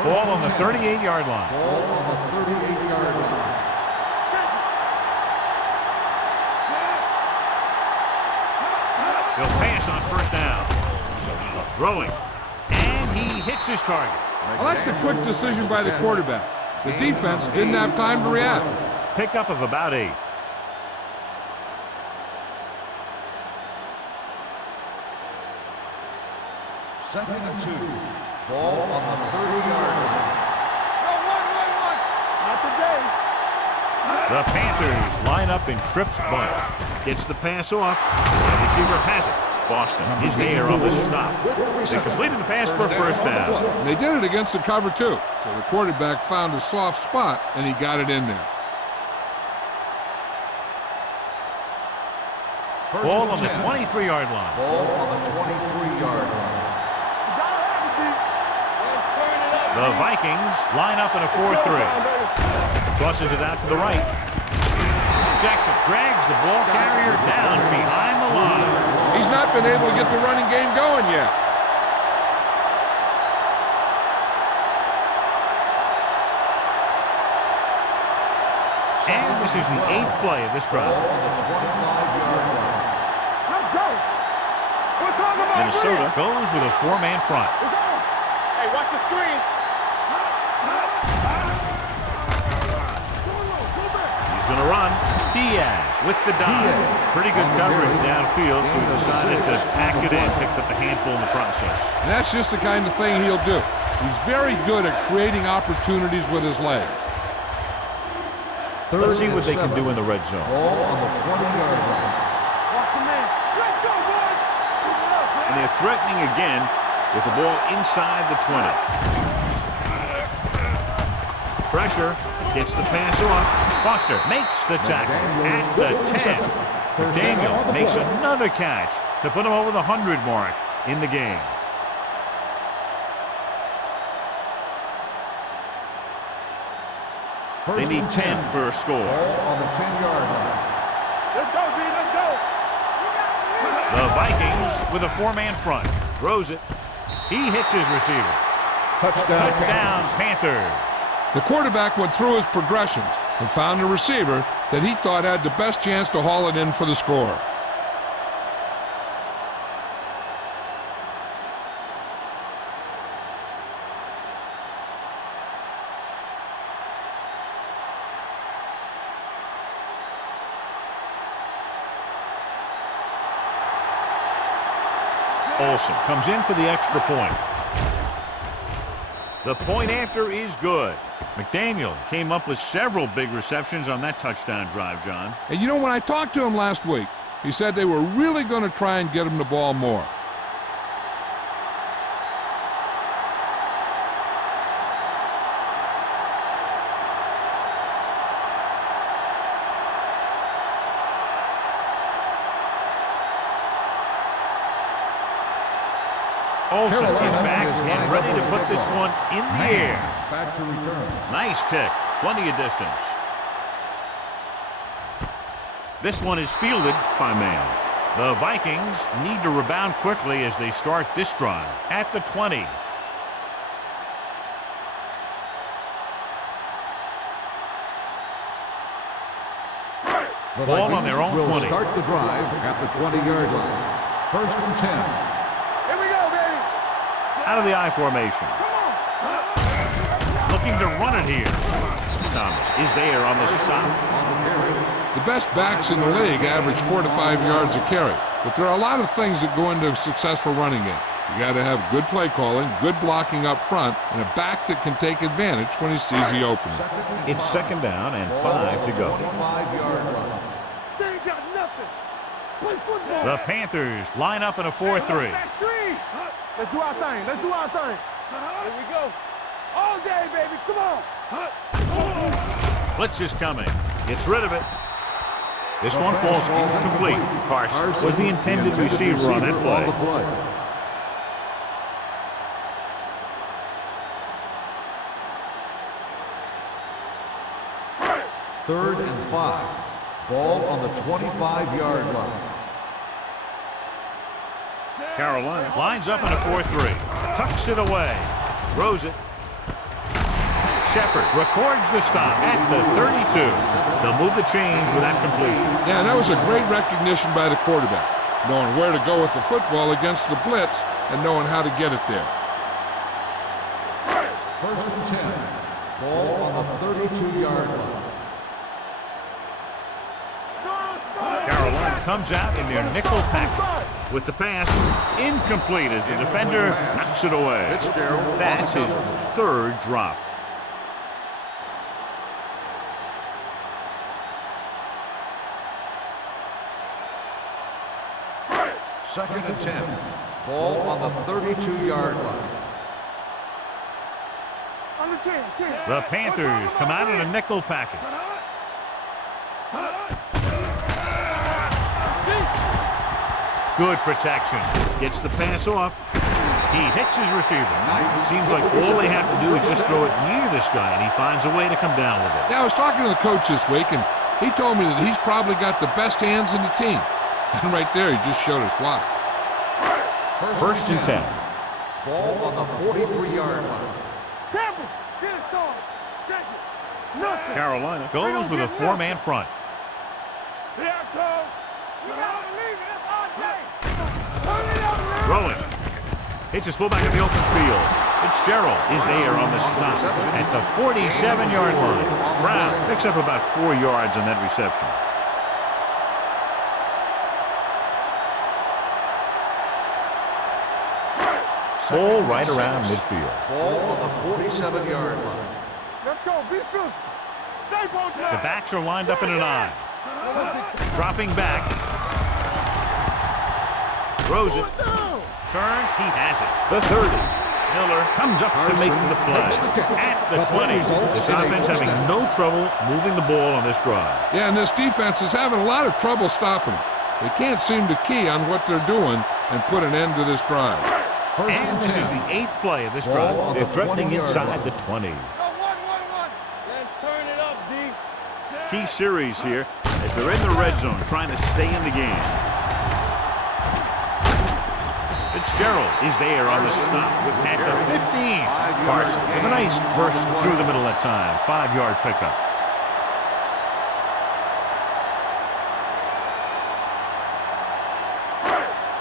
Ball on the 38-yard line. Ball on the 38-yard line. He'll pass on first down. Throwing. And he hits his target. I like the quick decision by the quarterback. The defense didn't have time to react. Pickup of about 8. Second and 2. Ball on the 30-yard line. Not today. The Panthers line up in Tripp's bunch. Gets the pass off. The receiver has it. Boston is there on the stop. They completed the pass for a first down. They did it against the cover, too. So the quarterback found a soft spot, and he got it in there. Ball on the 23-yard line. Ball on the 23-yard line. The Vikings line up in a 4-3. Tosses it out to the right. Jackson drags the ball carrier down behind the line. He's not been able to get the running game going yet. And this is the 8th play of this drive. Ball on the 25-yard line. Let's go. We're talking about Minnesota goes with a 4-man front. It's on. Hey, watch the screen. He's going to run. Diaz with the dive. Pretty good coverage downfield, so he decided to pack it in, picked up a handful in the process. And that's just the kind of thing he'll do. He's very good at creating opportunities with his legs. Let's see what they can do in the red zone. Ball on the 20-yard line. Watch him in. Let's go, boys. And they're threatening again with the ball inside the 20. Pressure. Gets the pass off. Foster makes the tackle at the 10. McDaniel makes another catch to put him over the 100 mark in the game. They need 10 for a score. Ball on the 10-yard line. Let's go, B. Let's go. The Vikings with a 4-man front. Throws it. He hits his receiver. Touchdown Panthers. The quarterback went through his progressions and found a receiver that he thought had the best chance to haul it in for the score. Olsen comes in for the extra point. The point after is good. McDaniel came up with several big receptions on that touchdown drive, John. And you know, when I talked to him last week, he said they were really going to try and get him the ball more. Olsen Carolina is back is and lined ready up to for put this kickoff. one in the air. Back to return. Nice kick. Plenty of distance. This one is fielded by man. The Vikings need to rebound quickly as they start this drive at the 20. The Ball on their own will 20. Start the drive at the 20-yard line. First and 10. Here we go, baby. Out of the I formation. Looking to run it here. Thomas is there on the stop. On the carry. The best backs in the league average 4 to 5 yards a carry. But there are a lot of things that go into a successful running game. You got to have good play calling, good blocking up front, and a back that can take advantage when he sees the opening. It's second down and 5 to go. 25-yard line. They ain't got nothing. Play football. The Panthers line up in a 4-3. Back screen. Let's do our thing. Let's do our thing. Here we go. All day, baby. Come on. Blitz is coming. Gets rid of it. This one falls incomplete. Carson was the intended receiver on that play. Third and 5. Ball on the 25-yard line. Carolina lines up in a 4-3. Tucks it away. Throws it. Shepard records the stop at the 32. They'll move the chains with that completion. Yeah, that was a great recognition by the quarterback, knowing where to go with the football against the blitz and knowing how to get it there. First and 10. Ball on the 32-yard line. Carolina comes out in their nickel package. With the pass, incomplete as the defender knocks it away. That's his third drop. Second and 10. Ball on the 32-yard line. On the 10. The Panthers come out in a nickel package. Good protection. Gets the pass off. He hits his receiver. Seems like all they have to do is just throw it near this guy, and he finds a way to come down with it. Yeah, I was talking to the coach this week, and he told me that he's probably got the best hands in the team. And right there, he just showed us why. First and 10. Ball on the 43-yard line. Temple. Get it, son. Check it. Nothing. Carolina goes with a four-man front. Here it goes. We gotta believe it. That's our day. Turn it up, man. Throwing. Hits his fullback in the open field. Fitzgerald is there on the stop at the 47-yard line. Brown picks up about 4 yards on that reception. Ball right around midfield. Ball on the 47-yard line. Let's go. Be physical. Stay both The backs are lined up in an I. Dropping back. Throws it. Turns. He has it. The 30. Miller comes up to make the play. At the 20. This offense having no trouble moving the ball on this drive. Yeah, and this defense is having a lot of trouble stopping it. They can't seem to key on what they're doing and put an end to this drive. And this is the 8th play of this drive. They're threatening inside the 20. Let's turn it up, D. Key series here as they're in the red zone trying to stay in the game. Fitzgerald is there on the stop at the 15. Carson with a nice burst through the middle that time. 5-yard pickup.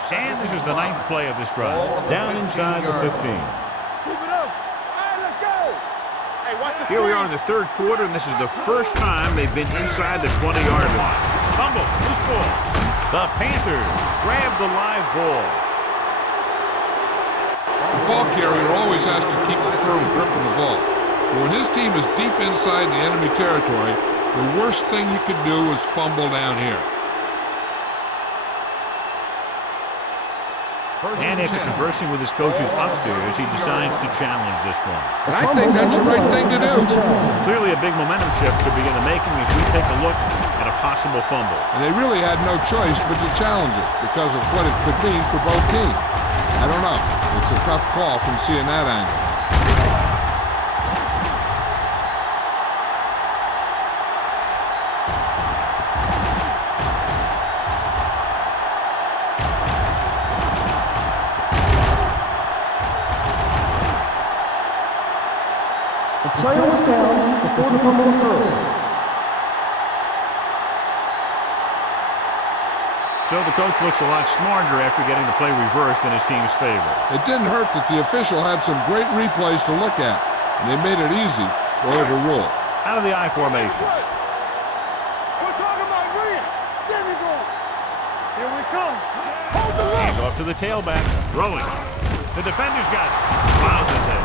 And this is the 9th play of this drive. Down inside the 15. Keep it up. All right, let's go. Hey, watch the Here we are in the third quarter, and this is the first time they've been inside the 20-yard line. Fumble, loose ball. The Panthers grab the live ball. The ball carrier always has to keep a firm grip on the ball. But when his team is deep inside the enemy territory, the worst thing you could do is fumble down here. And after conversing with his coaches upstairs, he decides to challenge this one. And I think that's the right thing to do. Clearly a big momentum shift to begin the making as we take a look at a possible fumble. And they really had no choice but to challenge it because of what it could mean for both teams. I don't know. It's a tough call from seeing that angle. The player was down before the fumble occurred. So the coach looks a lot smarter after getting the play reversed in his team's favor. It didn't hurt that the official had some great replays to look at, and they made it easy to overrule. Out of the I formation. We're talking about Green. There we go. Here we come. Hold the line. Hand off to the tailback. Throwing. The defender's got it. Miles it there.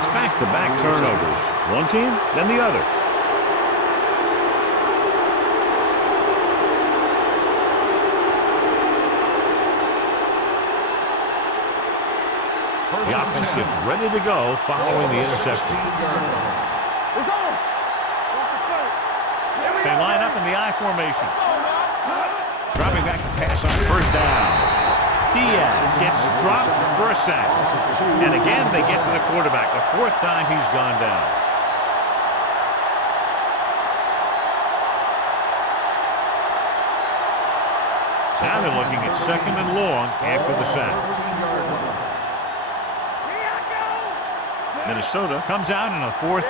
It's back-to-back turnovers. One team, then the other. The offense gets ready to go following the interception. It's on. They line up in the I formation. Dropping back to pass on first down. Diaz gets dropped for a sack. And again, they get to the quarterback. The fourth time he's gone down. Now they're looking at second and long after the sack. Minnesota comes out in a 4-3.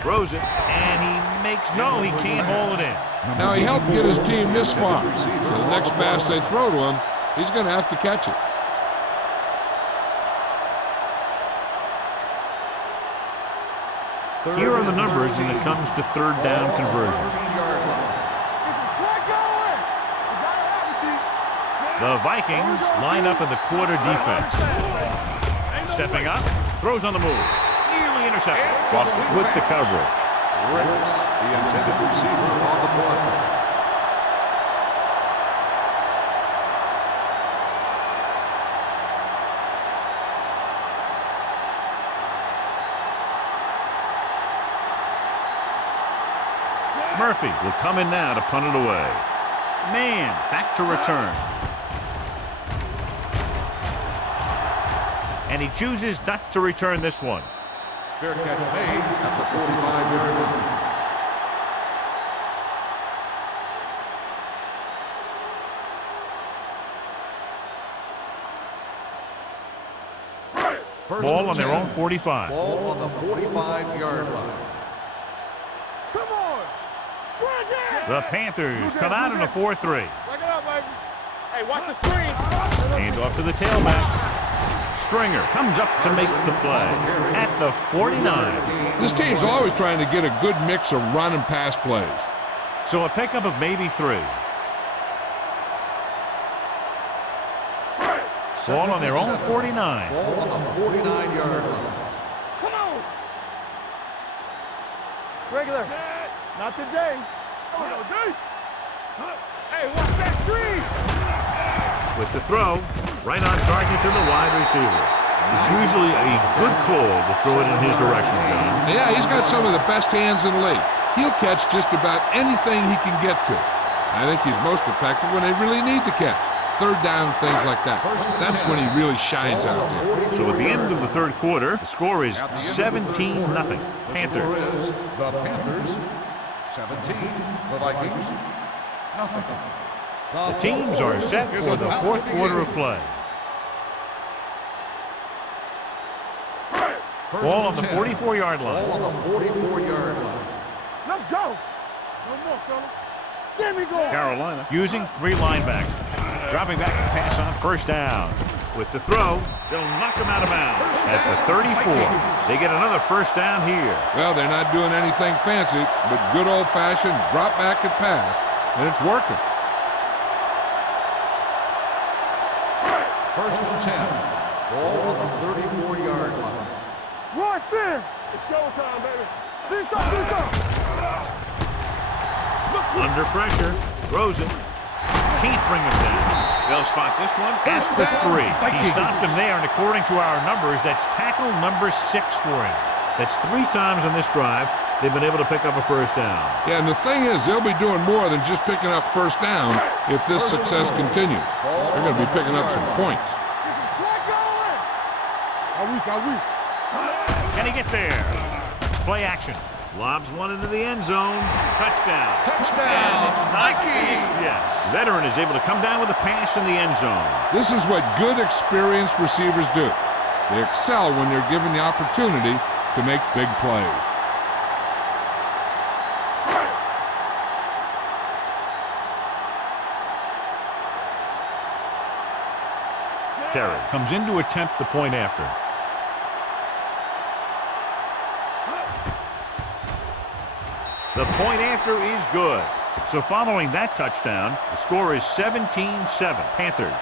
Throws it, and he makes no, he can't hold it in. Now, he helped get his team this far. So the next pass they throw to him, he's going to have to catch it. Here are the numbers when it comes to third down conversions. The Vikings line up in the quarter defense. Stepping up, throws on the move. Nearly intercepted. Boston with the coverage. Ricks, the intended receiver, on the play. Murphy will come in now to punt it away. Man, back to return. And he chooses not to return this one. Fair catch made at the 45-yard line. Ball on their own 45. Ball on the 45-yard line. Come on. The Panthers come out in a 4-3. Back it up, baby. Hey, watch the screen. Hands off to the tailback. Stringer comes up to make the play at the 49. This team's always trying to get a good mix of run and pass plays. So a pickup of maybe 3. Ball on their own 49. Ball on the 49-yard line. Come on. Regular. Not today. Oh, no, dude. Hey, watch that screen. With the throw, right on target to the wide receiver. It's usually a good call to throw it in his direction, John. Yeah, he's got some of the best hands in the league. He'll catch just about anything he can get to. I think he's most effective when they really need to catch. Third down, things like that. That's when he really shines out there. So at the end of the third quarter, the score is 17-0. Panthers. The Panthers, 17. The Vikings, nothing. The teams are set for the fourth quarter of play. Ball on the 44-yard line. Ball on the 44-yard line. Let's go. No more, fellas. There we go. Carolina using 3 linebackers. Dropping back to pass on first down. With the throw, they'll knock him out of bounds at the 34. They get another first down here. Well, they're not doing anything fancy, but good old-fashioned drop back and pass, and it's working. First and 10. Ball on the 34-yard line. Rush in. It's showtime, baby. Do something. Under pressure, throws it. Can't bring him down. They'll spot this one at the 3. He stopped him there, and according to our numbers, that's tackle number 6 for him. That's 3 times on this drive, they've been able to pick up a first down. Yeah, and the thing is, they'll be doing more than just picking up first downs if this success continues. They're going to be picking up some points. Can he get there? Play action. Lobs one into the end zone. Touchdown. Touchdown. And it's not finished yet. Veteran is able to come down with a pass in the end zone. This is what good, experienced receivers do. They excel when they're given the opportunity to make big plays. Terry comes in to attempt the point after. The point after is good. So following that touchdown, the score is 17-7 Panthers.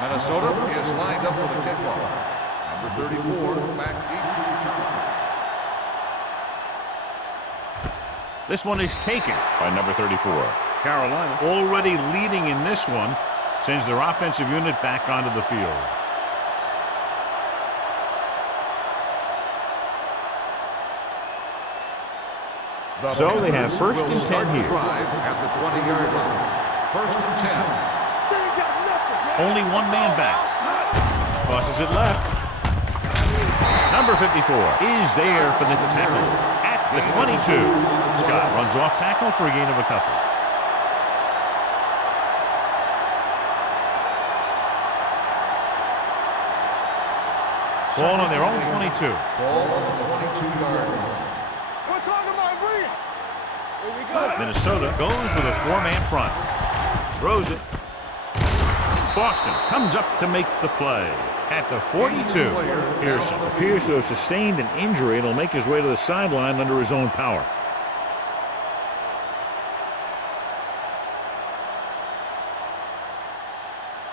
Minnesota is lined up for the kickoff. Number 34 back deep to return. This one is taken by number 34. Carolina, already leading in this one, sends their offensive unit back onto the field. So they have first and 10 here. Drive at the 20-yard line. First and 10. Only one man back. Tosses it left. Number 54 is there for the tackle at the 22. Scott runs off tackle for a gain of a couple. Ball on their own 22. Ball on the 22-yard line. We're talking about brilliant. Here we go. Minnesota goes with a four-man front. Throws it. Boston comes up to make the play at the 42. Pearson appears to have sustained an injury and will make his way to the sideline under his own power.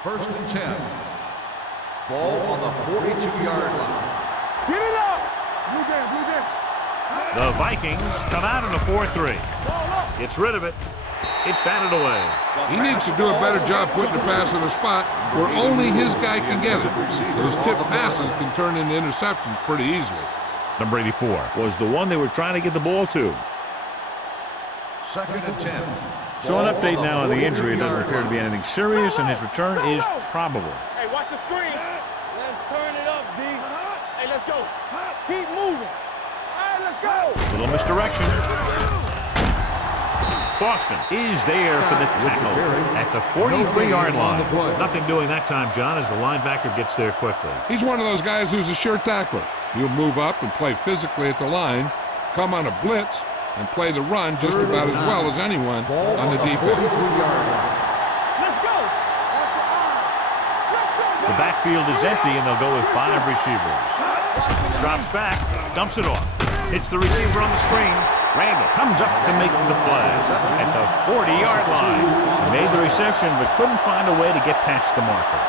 First and 10. Ball on the 42-yard line. Get it up. Blue game. The Vikings come out in a 4-3. Gets rid of it. It's batted away. He needs to do a better job putting the pass in a spot where only his guy can get it. Those tip passes can turn into interceptions pretty easily. Number 84 was the one they were trying to get the ball to. Second and 10. So an update now on the injury. It doesn't appear to be anything serious, and his return is probable. Hey, watch the screen. Let's turn it up, D. Hey, let's go. Keep moving. All right, let's go. Little misdirection. Boston is there for the tackle at the 43-yard line. Nothing doing that time, John, as the linebacker gets there quickly. He's one of those guys who's a sure tackler. He'll move up and play physically at the line, come on a blitz, and play the run just about as well as anyone on the defense. Let's go. The backfield is empty, and they'll go with 5 receivers. Drops back, dumps it off. Hits the receiver on the screen. Randall comes up to make the play at the 40-yard line. He made the reception, but couldn't find a way to get past the marker.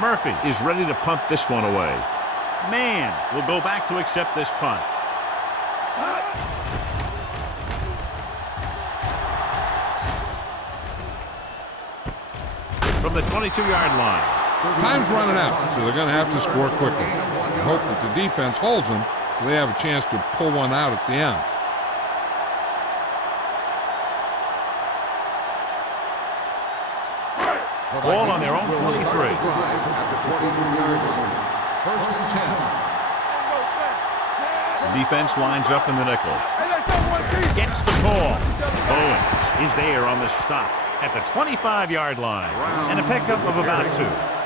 Murphy is ready to punt this one away. Man will go back to accept this punt. From the 22-yard line. Time's running out, so they're going to have to score quickly. I hope that the defense holds them so they have a chance to pull one out at the end. Ball on their own 23. First and 10. The defense lines up in the nickel. Gets the call. Bowens is there on the stop at the 25-yard line. And a pickup of about 2.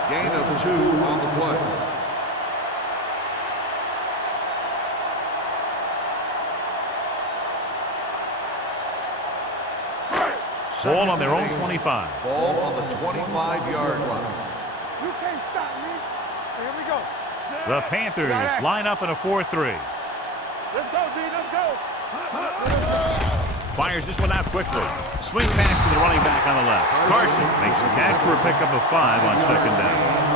Gain of 2 on the play. Ball on their own 25. Ball on the 25-yard line. You can't stop me. Here we go. The Panthers line up in a 4-3. Let's go, D. Let's go. Fires this one out quickly. Swing pass to the running back on the left. Carson makes the catch for a pickup of 5 on second down.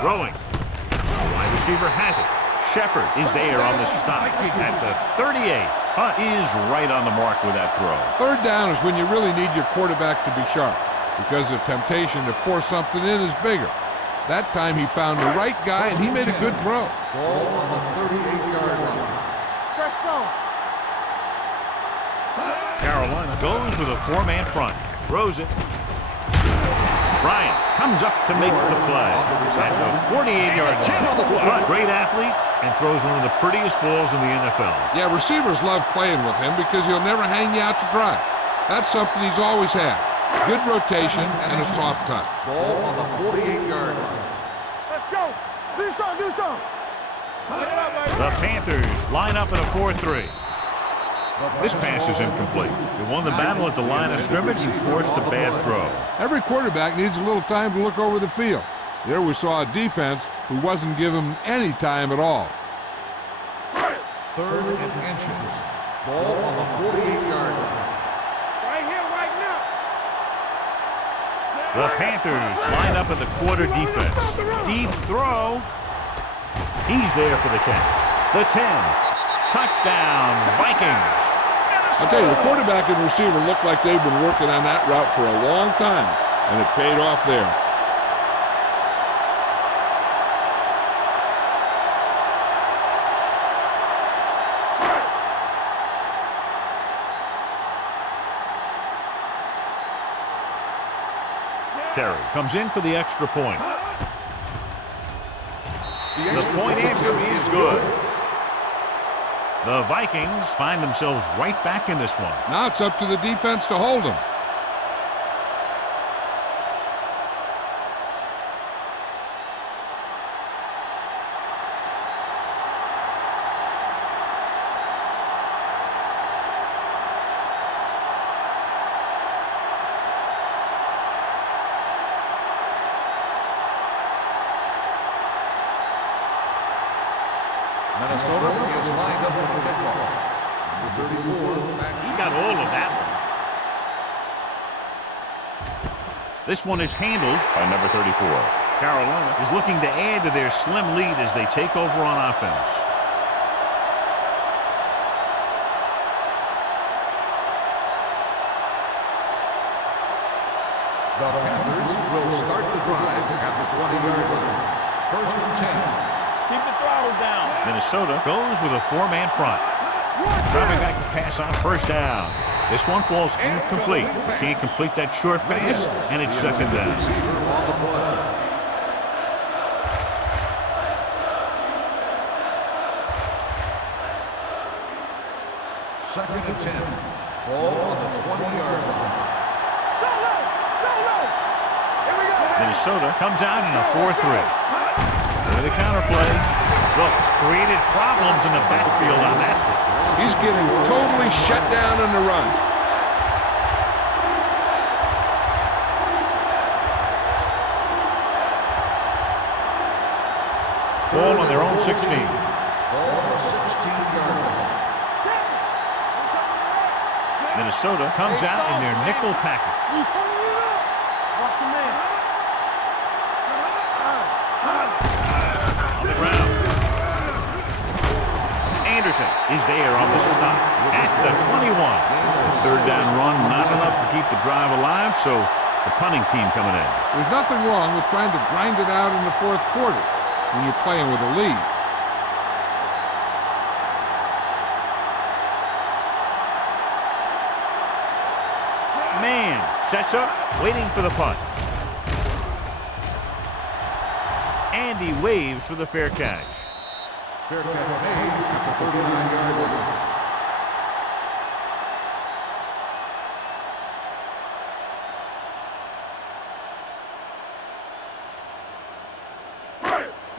Throwing. Wide receiver has it. Shepard is there on the stop at the 38. Hunt is right on the mark with that throw. Third down is when you really need your quarterback to be sharp because the temptation to force something in is bigger. That time he found the right guy and he made a good throw. Ball on the 38-yard line. Fresh go. Carolina goes with a 4-man front. Throws it. Bryant comes up to make the play. That's a 48-yard run. Great athlete and throws one of the prettiest balls in the NFL. Yeah, receivers love playing with him because he'll never hang you out to dry. That's something he's always had. Good rotation and a soft touch. Ball on the 48-yard line. Let's go. Do something, do something. The Panthers line up in a 4-3. This pass is incomplete. They won the battle at the line of scrimmage and forced a bad throw. Every quarterback needs a little time to look over the field. There we saw a defense who wasn't given any time at all. 3rd and inches. Ball on the 48-yard line. Right here, right now. The Panthers line up in the quarter defense. Deep throw. He's there for the catch. The 10. Touchdown, Vikings. I'll tell you, the quarterback and receiver look like they've been working on that route for a long time, and it paid off there. Terry comes in for the extra point. The point after is good. The Vikings find themselves right back in this one. Now it's up to the defense to hold them. Minnesota is lined up for the kickoff. Number 34. He got all of that one. This one is handled by number 34. Carolina is looking to add to their slim lead as they take over on offense. The Panthers will start the drive at the 20-yard line. 1st and 10. Keep the throttle down. Minnesota goes with a 4-man front. Driving back to pass on 1st down. This one falls incomplete. They can't complete that short pass, and it's 2nd down. Receiver on the play. Second and 10. Ball on the 20-yard line. Go low. Go low. Here we go. Minnesota comes out in a 4-3. With a counterplay. Look, created problems in the backfield on that. He's getting totally shut down on the run. Ball on their own 16. Ball on the 16-yard line. Minnesota comes out in their nickel package. You turn it up. Watch your man. On the ground. Anderson is there on the stop at the 21. The 3rd down run, not enough to keep the drive alive, so the punting team coming in. There's nothing wrong with trying to grind it out in the 4th quarter when you're playing with a lead. Man sets up, waiting for the punt. And he waves for the fair catch. Fair catch made at the 39-yard line.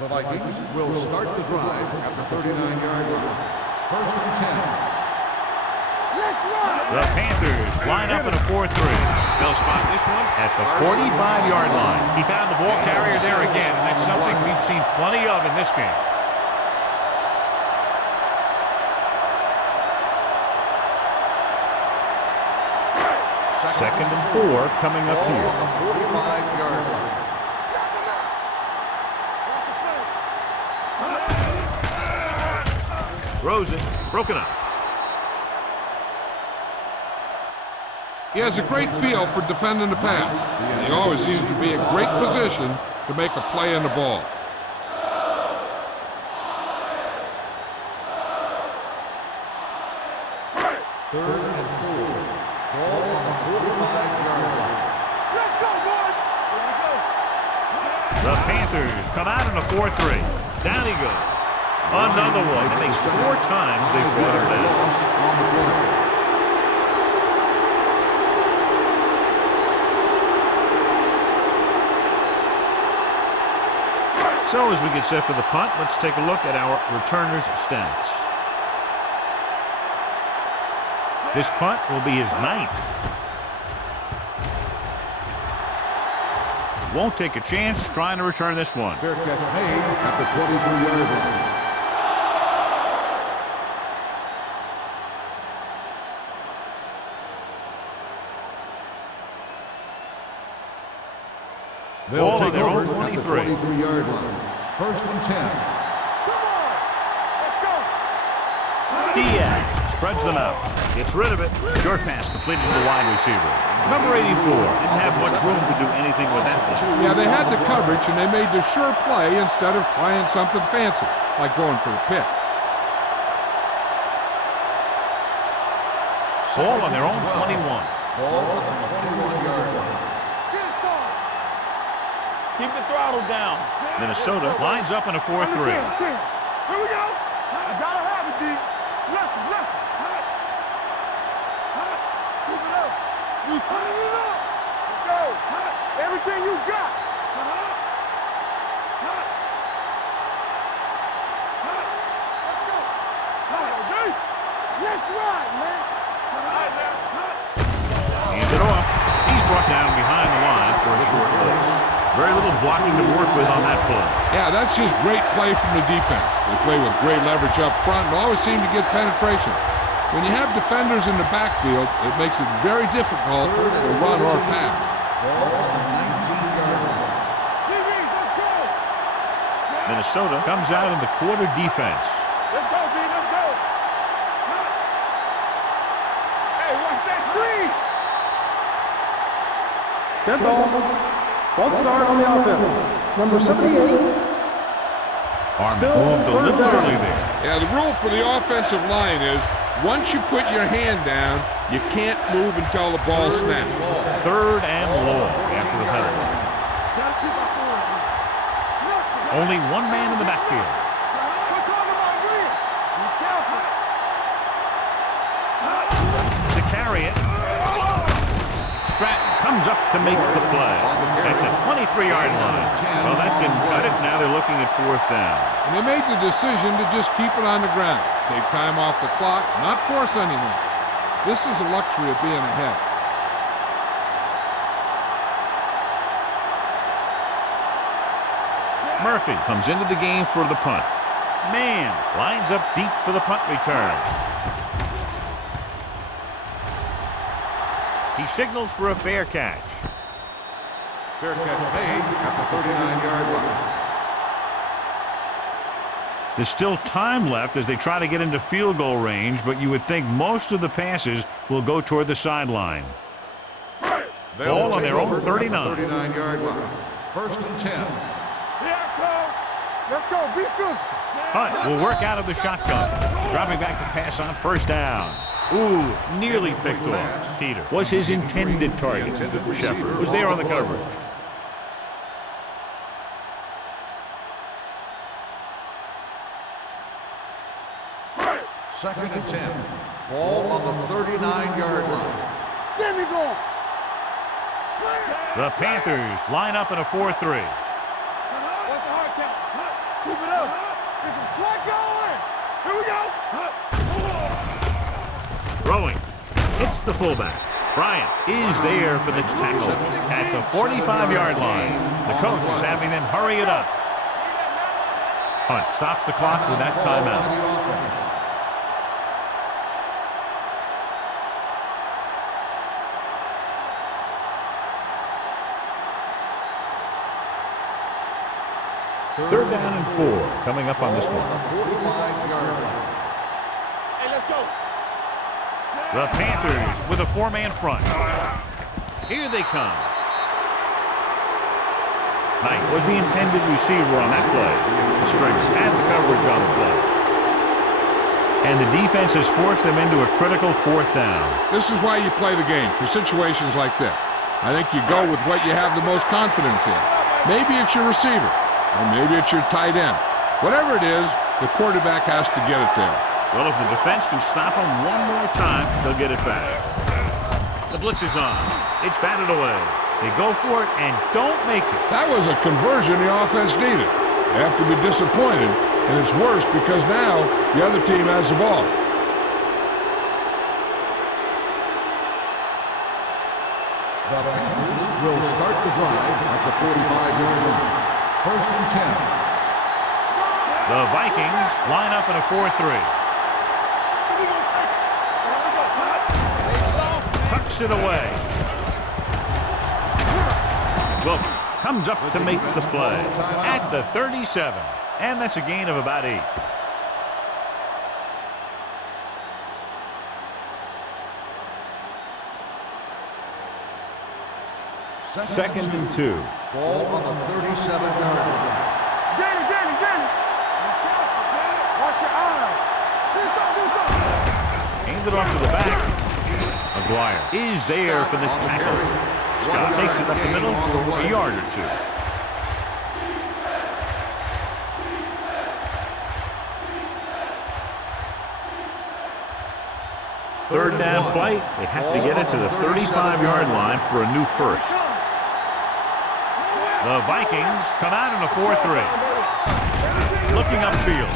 The Vikings will start the drive at the 39-yard line. First and 10. The Panthers line up in a 4-3. They'll spot this one at the 45-yard line. He found the ball carrier there again, and that's something we've seen plenty of in this game. Second and 4 coming up here. On the 45-yard line. Throws it, broken up. He has a great feel for defending the pass. And he always seems to be in great position to make a play on the ball. Third and 4. Ball on the 45-yard line. Let's go, boys. Here we go. The Panthers come out in a 4-3. Down he goes. Another one. That makes 4 times they've brought him down. On the play. So as we get set for the punt, let's take a look at our returners' stats. This punt will be his 9th. Won't take a chance trying to return this one. Fair catch made at the 23-yard line. They'll take their own over 23. at the 23-yard line. First and 10. Come on. Let's go. Diaz spreads them out. Gets rid of it. Short pass completed to the wide receiver. Number 84 didn't have much room to do anything with that one. Yeah, they had the coverage, and they made the sure play instead of trying something fancy, like going for a pick. Ball on their own 21. Ball on the 21-yard line. Get it started. Keep the throttle down. Minnesota lines up in a 4-3. Here we go. I gotta have it, D. Left. Keep it up. You turn it up. Let's go. Everything you got. Let's go. Let's ride, man. All right, man. Hands it off. He's brought down behind the line for a short loss. Very little blocking to work with on that play. Yeah, that's just great play from the defense. They play with great leverage up front and always seem to get penetration. When you have defenders in the backfield, it makes it very difficult to run or pass. Ball on the 19-yard line. Let's go. Minnesota comes out in the quarter defense. Let's go, D. Let's go. Hey, watch that screen. Dead ball. False start on the offense. Number 78. Arm moved a little early there. Yeah, the rule for the offensive line is once you put your hand down, you can't move until the ball snaps. 3rd and long after the penalty. Gotta keep our forwards here. Only one man in the backfield. We're talking about William. Be careful. To carry it. Stratton comes up to make the play at the 23-yard line. Well, that didn't cut it. Now they're looking at 4th down. And they made the decision to just keep it on the ground. Take time off the clock, not force anything. This is a luxury of being ahead. Murphy comes into the game for the punt. Mann lines up deep for the punt return. He signals for a fair catch. Fair catch made at the 39-yard line. There's still time left as they try to get into field goal range, but you would think most of the passes will go toward the sideline. Ball on their own 39. 39-yard line. First and 10. Here I come. Let's go. Be physical. Hunt will work out of the shotgun. Dropping back to pass on 1st down. Ooh, nearly picked off. Peter was his intended target. Shepard was there on the coverage. Second and 10. Ball on the 39-yard line. Get me going. The Panthers line up in a 4-3. What's the hard count? Keep it up. Get some sweat going. Here we go. Throwing. Hits the fullback. Bryant is there for the tackle at the 45-yard line. The coach is having them hurry it up. Hunt stops the clock with that timeout. Third down and 4 coming up on this one. 45-yard line. Hey, let's go. The Panthers with a 4-man front. Here they come. Knight was the intended receiver on that play. The strength and the coverage on the play. And the defense has forced them into a critical 4th down. This is why you play the game, for situations like that. I think you go with what you have the most confidence in. Maybe it's your receiver, or maybe it's your tight end. Whatever it is, the quarterback has to get it there. Well, if the defense can stop them one more time, they'll get it back. The blitz is on. It's batted away. They go for it and don't make it. That was a conversion the offense needed. They have to be disappointed, and it's worse because now the other team has the ball. The Panthers will start the drive at the 45-yard line. First and 10. The Vikings line up in a 4-3. Tucks it away. Wilkes comes up to make the play at the 37. And that's a gain of about 8. Second and 2. Ball on the 37-yard line. Danny. Watch your eyes. Do something. Hands it off to the back. McGuire is there for the tackle. Scott takes it up the middle for a yard or 2. Third down play. They have to get it to the 35-yard line for a new first. The Vikings come out in a 4-3. Looking upfield.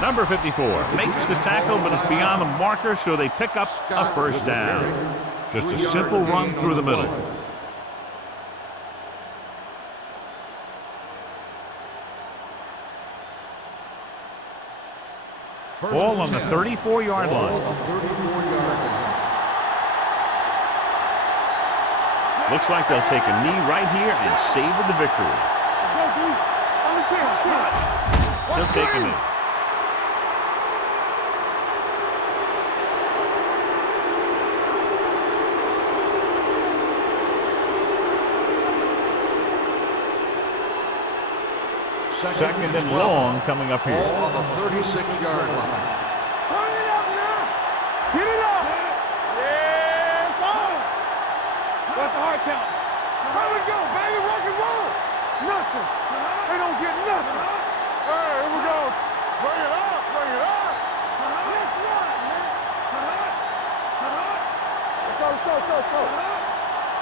Number 54 makes the tackle, but it's beyond the marker, so they pick up a first down. Just a simple run through the middle. Ball on the 34-yard line. Looks like they'll take a knee right here and savor the victory. They'll take a knee. Second and long coming up here. Ball on the 36-yard line. Turn it up now. Get it up. Yeah, fall. What's the hard count? How we go, baby? Rock and roll. Nothing. They don't get nothing. Hey, here we go. Bring it up. Let's run, man. Let's go.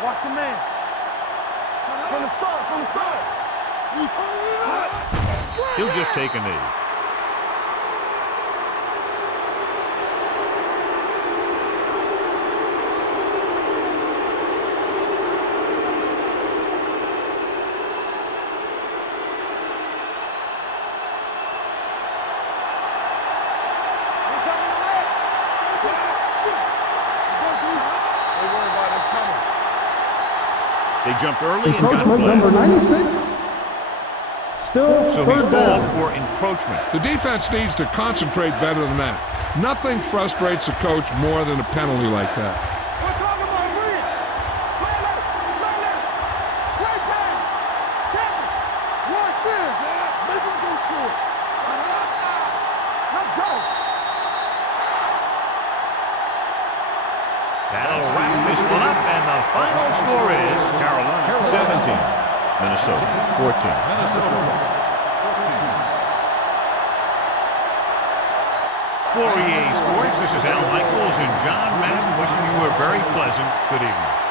Watch your man. From the start. You turn it up. He'll just take a knee. They jumped early and got Encroachment flagged. number 96. Still So he's third called down. for encroachment. The defense needs to concentrate better than that. Nothing frustrates a coach more than a penalty like that. We're talking about Reed. Play left. Play back. Tackle. Watch this. Make him go short. Let's go. That'll wrap this one up, and the final score is Carolina 17, Minnesota 14. For EA Sports, this is Al Michaels and John Madden wishing you a very pleasant good evening.